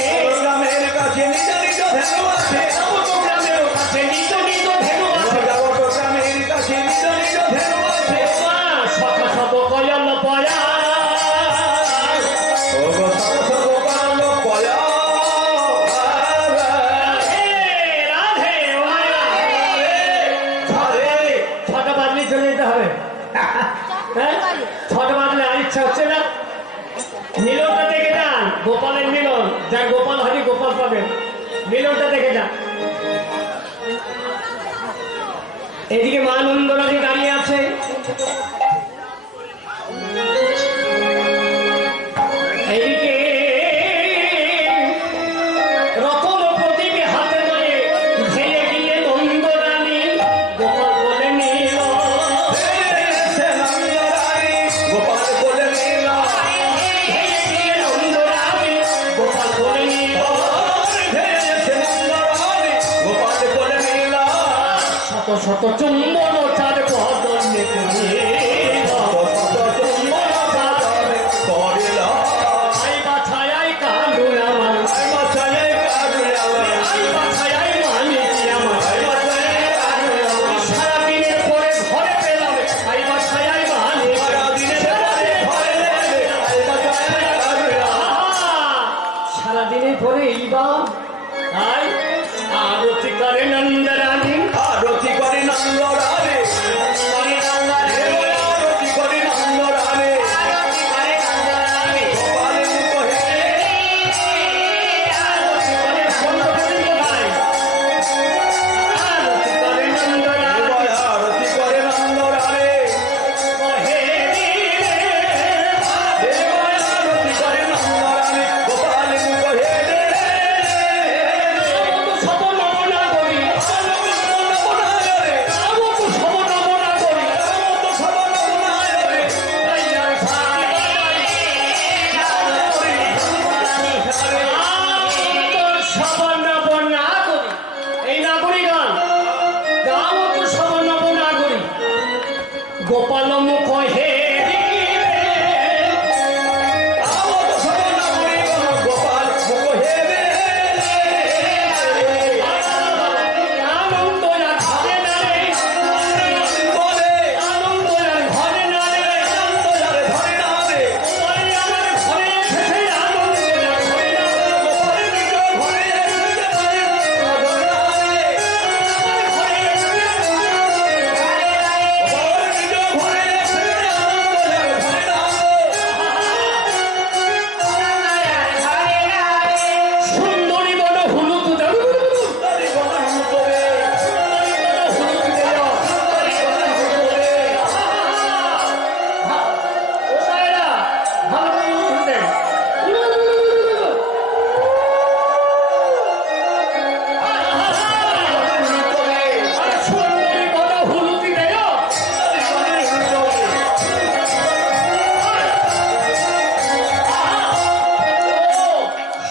গ্রামের কাছে নিজ নিজ ধেনু আছে। যাবত গ্রামেরও কাছে নিজ নিজ ধেনু আছে। গ্রামের কাছে নিজ নিজ ধেনু আছে। সখা সব কয়াল পয়া, রাধে ও মায়া, ছটা বাজলে চলে যেতে হবে। হ্যাঁ, ছটা বাজলে আর ইচ্ছা হচ্ছে না। মিলনটা দেখে যান, গোপালের মিলন, যার গোপাল হয়নি গোপাল পাবেন, মিলনটা দেখে যান। এদিকে মা নন্দরানী দাঁড়িয়ে আছে, এদিকে রতন প্রদীপে হাতে ধরে ঘেয়ে গিয়ে নন্দরানী গোপাল বলে নিল, গোপাল বলে নিল, শত শত চুম্বন চার বদন নিয়ে আই বাছাই আই কালু আমার আই বাছাই আই মানিক আমার সারাদিনের পরে ঘরে পেলাম আই বাছাই আই মানিক সারাদিনের পরে এইবার আই আরতি করে নন্দরানী আরতি করে নন্দ রানে আরতি করে নন্দ রানে গোপাল মুখ হে আরতি করে নন্দ রানে আরতি করে নন্দ রানে গোপাল মুখ হে গোপাল মুখ হে গোপাল মুখ হে আনন্দ ঘরে নারে বলে আনন্দ ঘরে নারে ধরে না রে আমার ঘরে এসেছে আনন্দ ঘরে ঘরে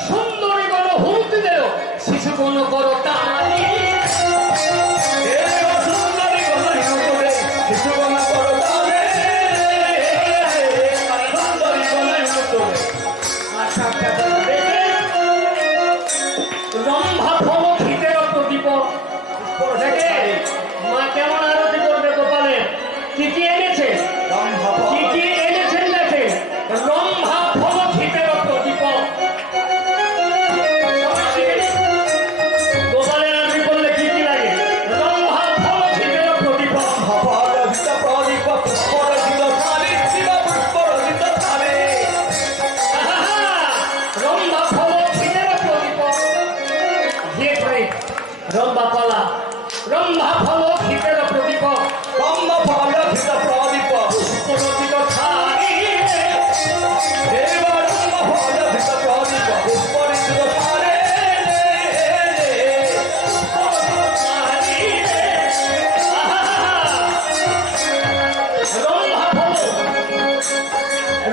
সুন্দরী বড় হুলুক দাও শিশু কোন করো তালি রম্ভা ফল খিতের প্রদীপ দেখে মা কেমন আরতি করবে গোপালের কি কি এনেছে কি কি এনেছেন দেখে রম্ভা ফল খিতের প্রদীপ গোপালের আরতি করলে কি কি লাগে রম্ভা ফল খিতের প্রদীপ রম্ভা ফল খিতের প্রদীপ ঘিয়ে করে রম্ভা কলা রম্ভা ফল খিতের প্রদীপ পুরোচিত থালি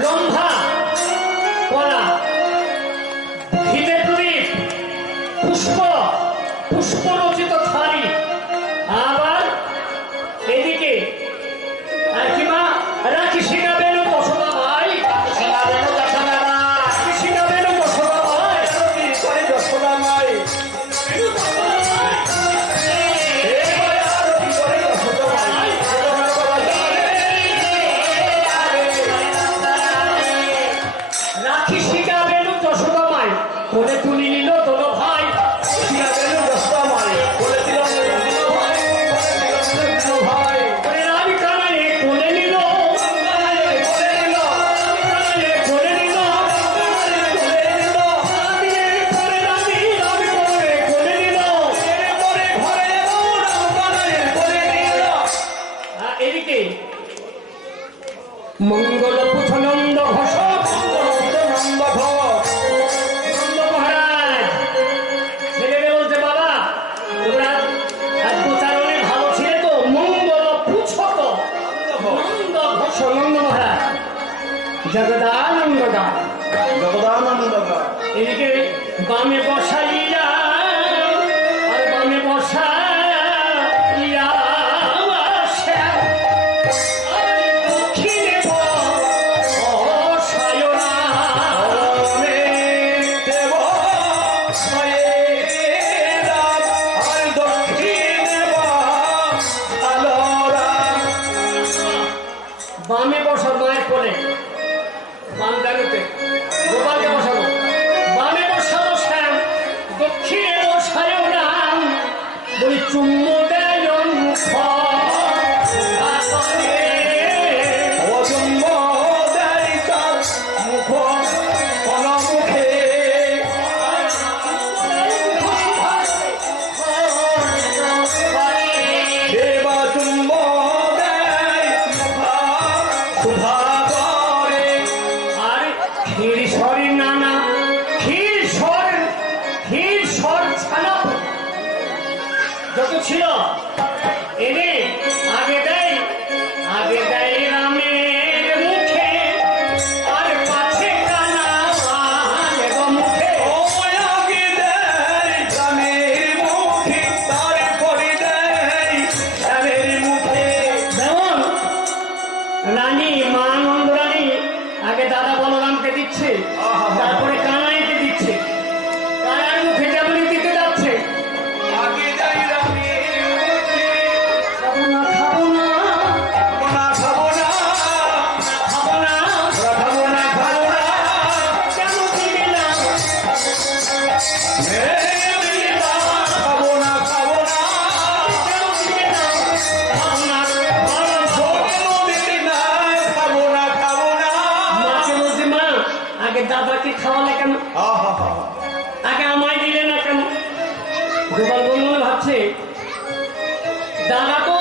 রম্ভা কলা ঘিতে প্রদীপ পুষ্পরচিত থালি আবার এদিকে আর কি মা রাখি শিখাবেন বসবা ভাই শিখাবেন বসবা ভাই রাখি শিখাবেন যশোদা মাই কোলে তুলি নিল দোনো ভাই দক্ষিণে বসায় রাম বলি চুম্বু দেয় মুখ অজন্ম দেয় তার মুখ অনমুখে দেবা চুম্ব দেয় শুভা করে আর ক্ষীর স্বরে নানা ক্ষীর স্বর ছানা যত ছিল এনে আগে দেয় রামের মুখে আর পাছে কানা মুখে আগে দেয় রামের মুখে তারপরে দেয় শ্যামের মুখে যেমন রানী মা আনন্দ রানী আগে দাদা বলরামকে দিচ্ছে তারপরে কানাইকে দিচ্ছে কানার মুখে যেমন দিতে যাচ্ছে আগে দেয় রামের মুখে খাবো না খাবো না খাবো না খাবো না খাবো না খাবো না কেন দিবে না খাবো না খাবো না কেন দিবে না খাবো না খাবো না খাবো না মাকে বলছে মা আগে দাদাকে খাওয়ালে কেন আগে আমায় দিলে না কেন গোপাল বন্ধু ভাবছে দাদা তো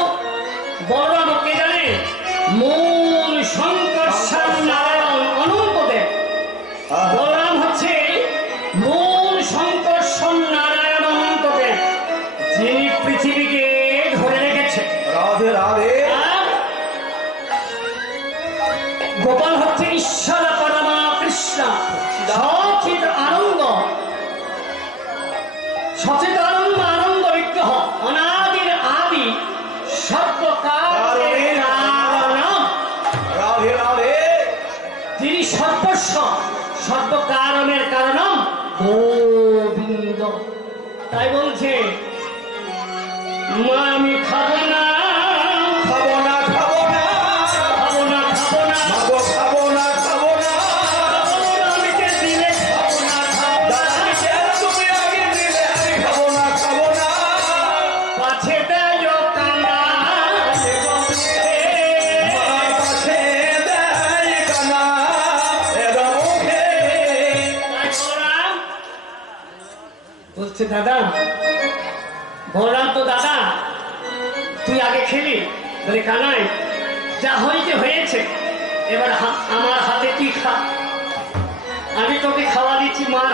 বলরাম কে জানে মূল শঙ্কর নারায়ণ অনন্ত দেব বলরাম হচ্ছে মূল শঙ্কর নারায়ণ অনন্ত দেব যিনি পৃথিবীকে ধরে রেখেছে রাধে রাধে আর গোপাল হচ্ছে ঈশ্বর পরমা কৃষ্ণ সচিত আনন্দ আনন্দ বিগ্রহ অনাদির আদি সর্বকালের কারণ রাধে রাধে তিনি সর্বকারণের কারণ গোবিন্দ তাই বলছে মা আমি খাবো না খাবো না খাবো না খাবো না খাবো না খাবো খাবো না খাবো না আমাকে দিলে খাবো না খাবো না তুমি আগে দিলে আমি খাবো না খাবো না পাছে দেয় কানা মার পাশে দেয় কানা এরা মুখে বলছে দাদা বলরাম তো দাদা তুই আগে খেলি বলে কানাই যা হয়েছে হয়েছে এবার আমার হাতে তুই খা আমি তোকে খাওয়া দিচ্ছি মার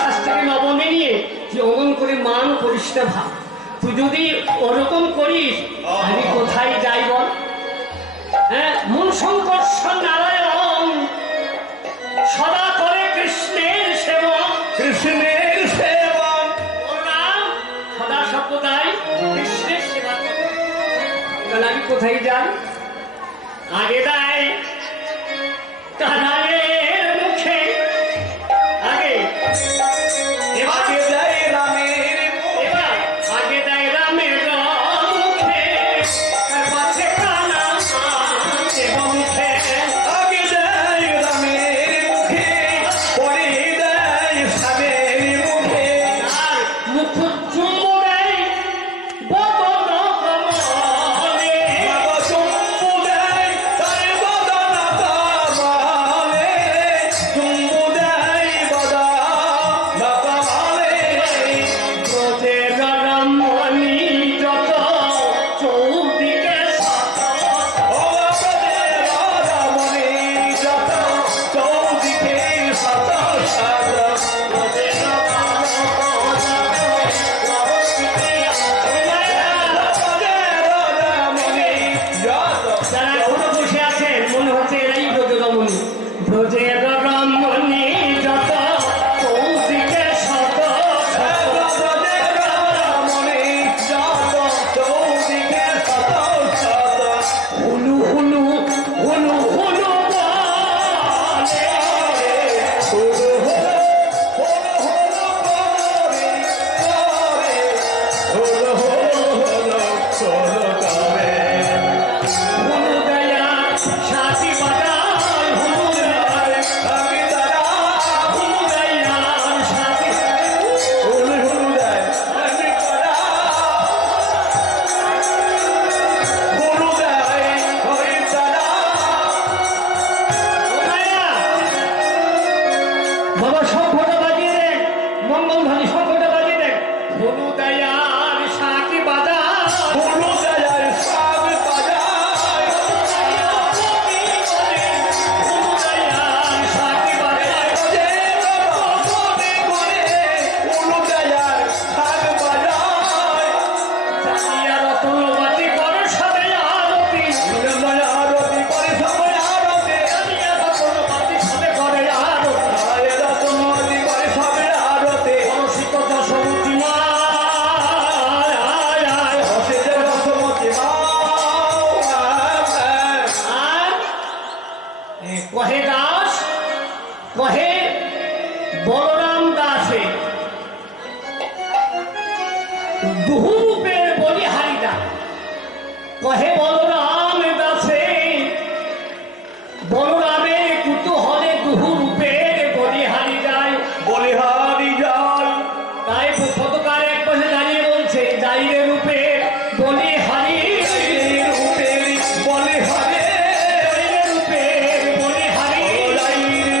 কাছ থেকে নবমে নিয়ে তুই অমন করে মান করিস না ভাব তুই যদি ওরকম করিস আমি কোথায় যাই বল হ্যাঁ মূল শঙ্কর নারায়ণ সদা করে কৃষ্ণের সেবা কৃষ্ণের সেবা বলরাম সদা সর্বদাই কৃষ্ণের সেবা করে। তাহলে আমি কোথায় যাই আগে দেয় কানাইয়ের মুখে আগে এবার আগে দেয় রামের মুখে এবার আগে দেয় রামের মুখে তার পাছে কানা মুখে আগে দেয় রামের মুখে পরে দেয় শ্যামের মুখে আর মুখ চুম্বু দেয় বদন কমলে বাবা চুম্বু দেয় তার বদন কমলে দুহুরূপের বলিহারিদা কহে বলরাম দাসে বলরামের কুতূহলে দুহুরূপের বলিহারি যায় বলিহারি যায় তাই পতাকার এক পাশে দাঁড়িয়ে বলছে যাইরে রূপের বলিহারি রূপের বলিহারে যাইরে রূপের বলিহারি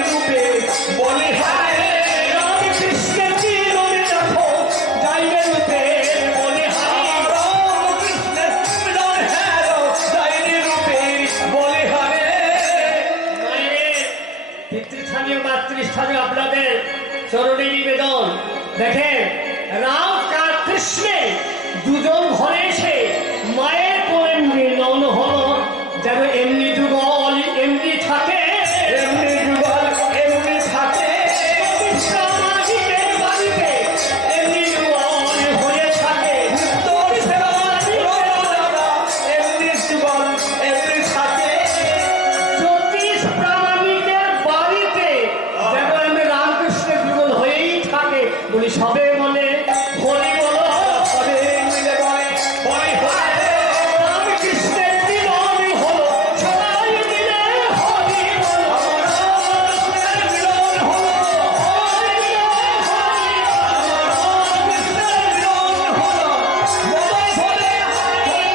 রূপের বলিহারে রামকৃষ্ণের জীবন দেখো যাইরে রূপের বলিহারি রামকৃষ্ণের মিলন হেরো যাইরে রূপের বলিহারে মায়ের পিতৃস্থানীয় মাতৃস্থানীয় আপনাদের চরণে নিবেদন দেখেন রাম আর কৃষ্ণে দুজন ঘরে এসে মায়ের কোলে মিলন হলো যেন এমনি যুগল এমনি থাকে এমনি যুগল এমনি থাকে সামাজিকের বাড়িতে এমনি যুগল হয়ে থাকে তোর সেবা দাদা এমনি যুগল এমনি থাকে জ্যোতিষ প্রামাণিকের বাড়িতে যেন আমি রামকৃষ্ণের যুগল হয়েই থাকে বলি সবে মনে হরি বলো সবে মিলে বলে বলিহারে রামকৃষ্ণের মিলন হলো সবাই মিলে হরি বলো রামকৃষ্ণের মিলন হলো হরি হরি রামকৃষ্ণের মিলন হলো বলে বলে মিলন হলো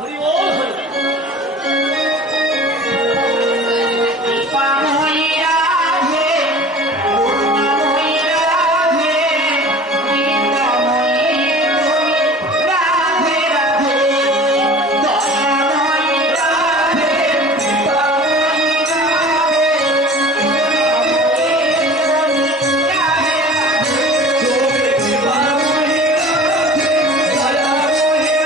হরি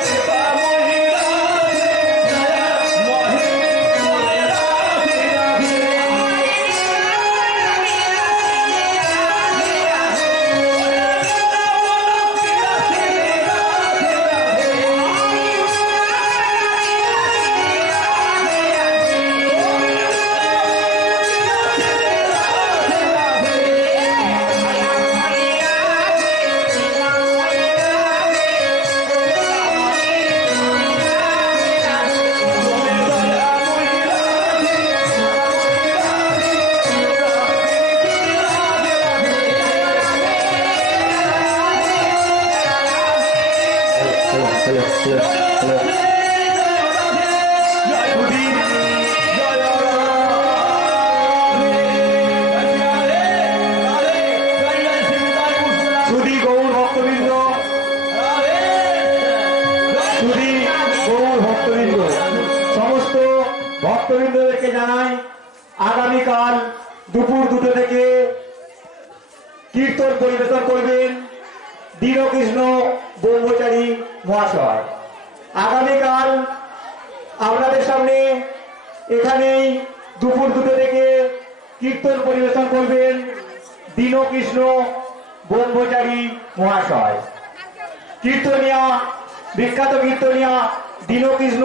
বল হরি সুধী গৌর ভক্তবৃন্দ সুধী গৌর ভক্তবৃন্দ সমস্ত ভক্তবৃন্দদেরকে জানাই আগামীকাল দুপুর 2টো থেকে কীর্তন পরিবেশন করবেন দীনকৃষ্ণ ব্রহ্মচারী মহাশয়। আগামীকাল আপনাদের সামনে এখানেই দুপুর 2টো থেকে কীর্তন পরিবেশন করবেন দীনকৃষ্ণ ব্রহ্মচারী মহাশয়। কীর্তনিয়া বিখ্যাত কীর্তনিয়া দীনকৃষ্ণ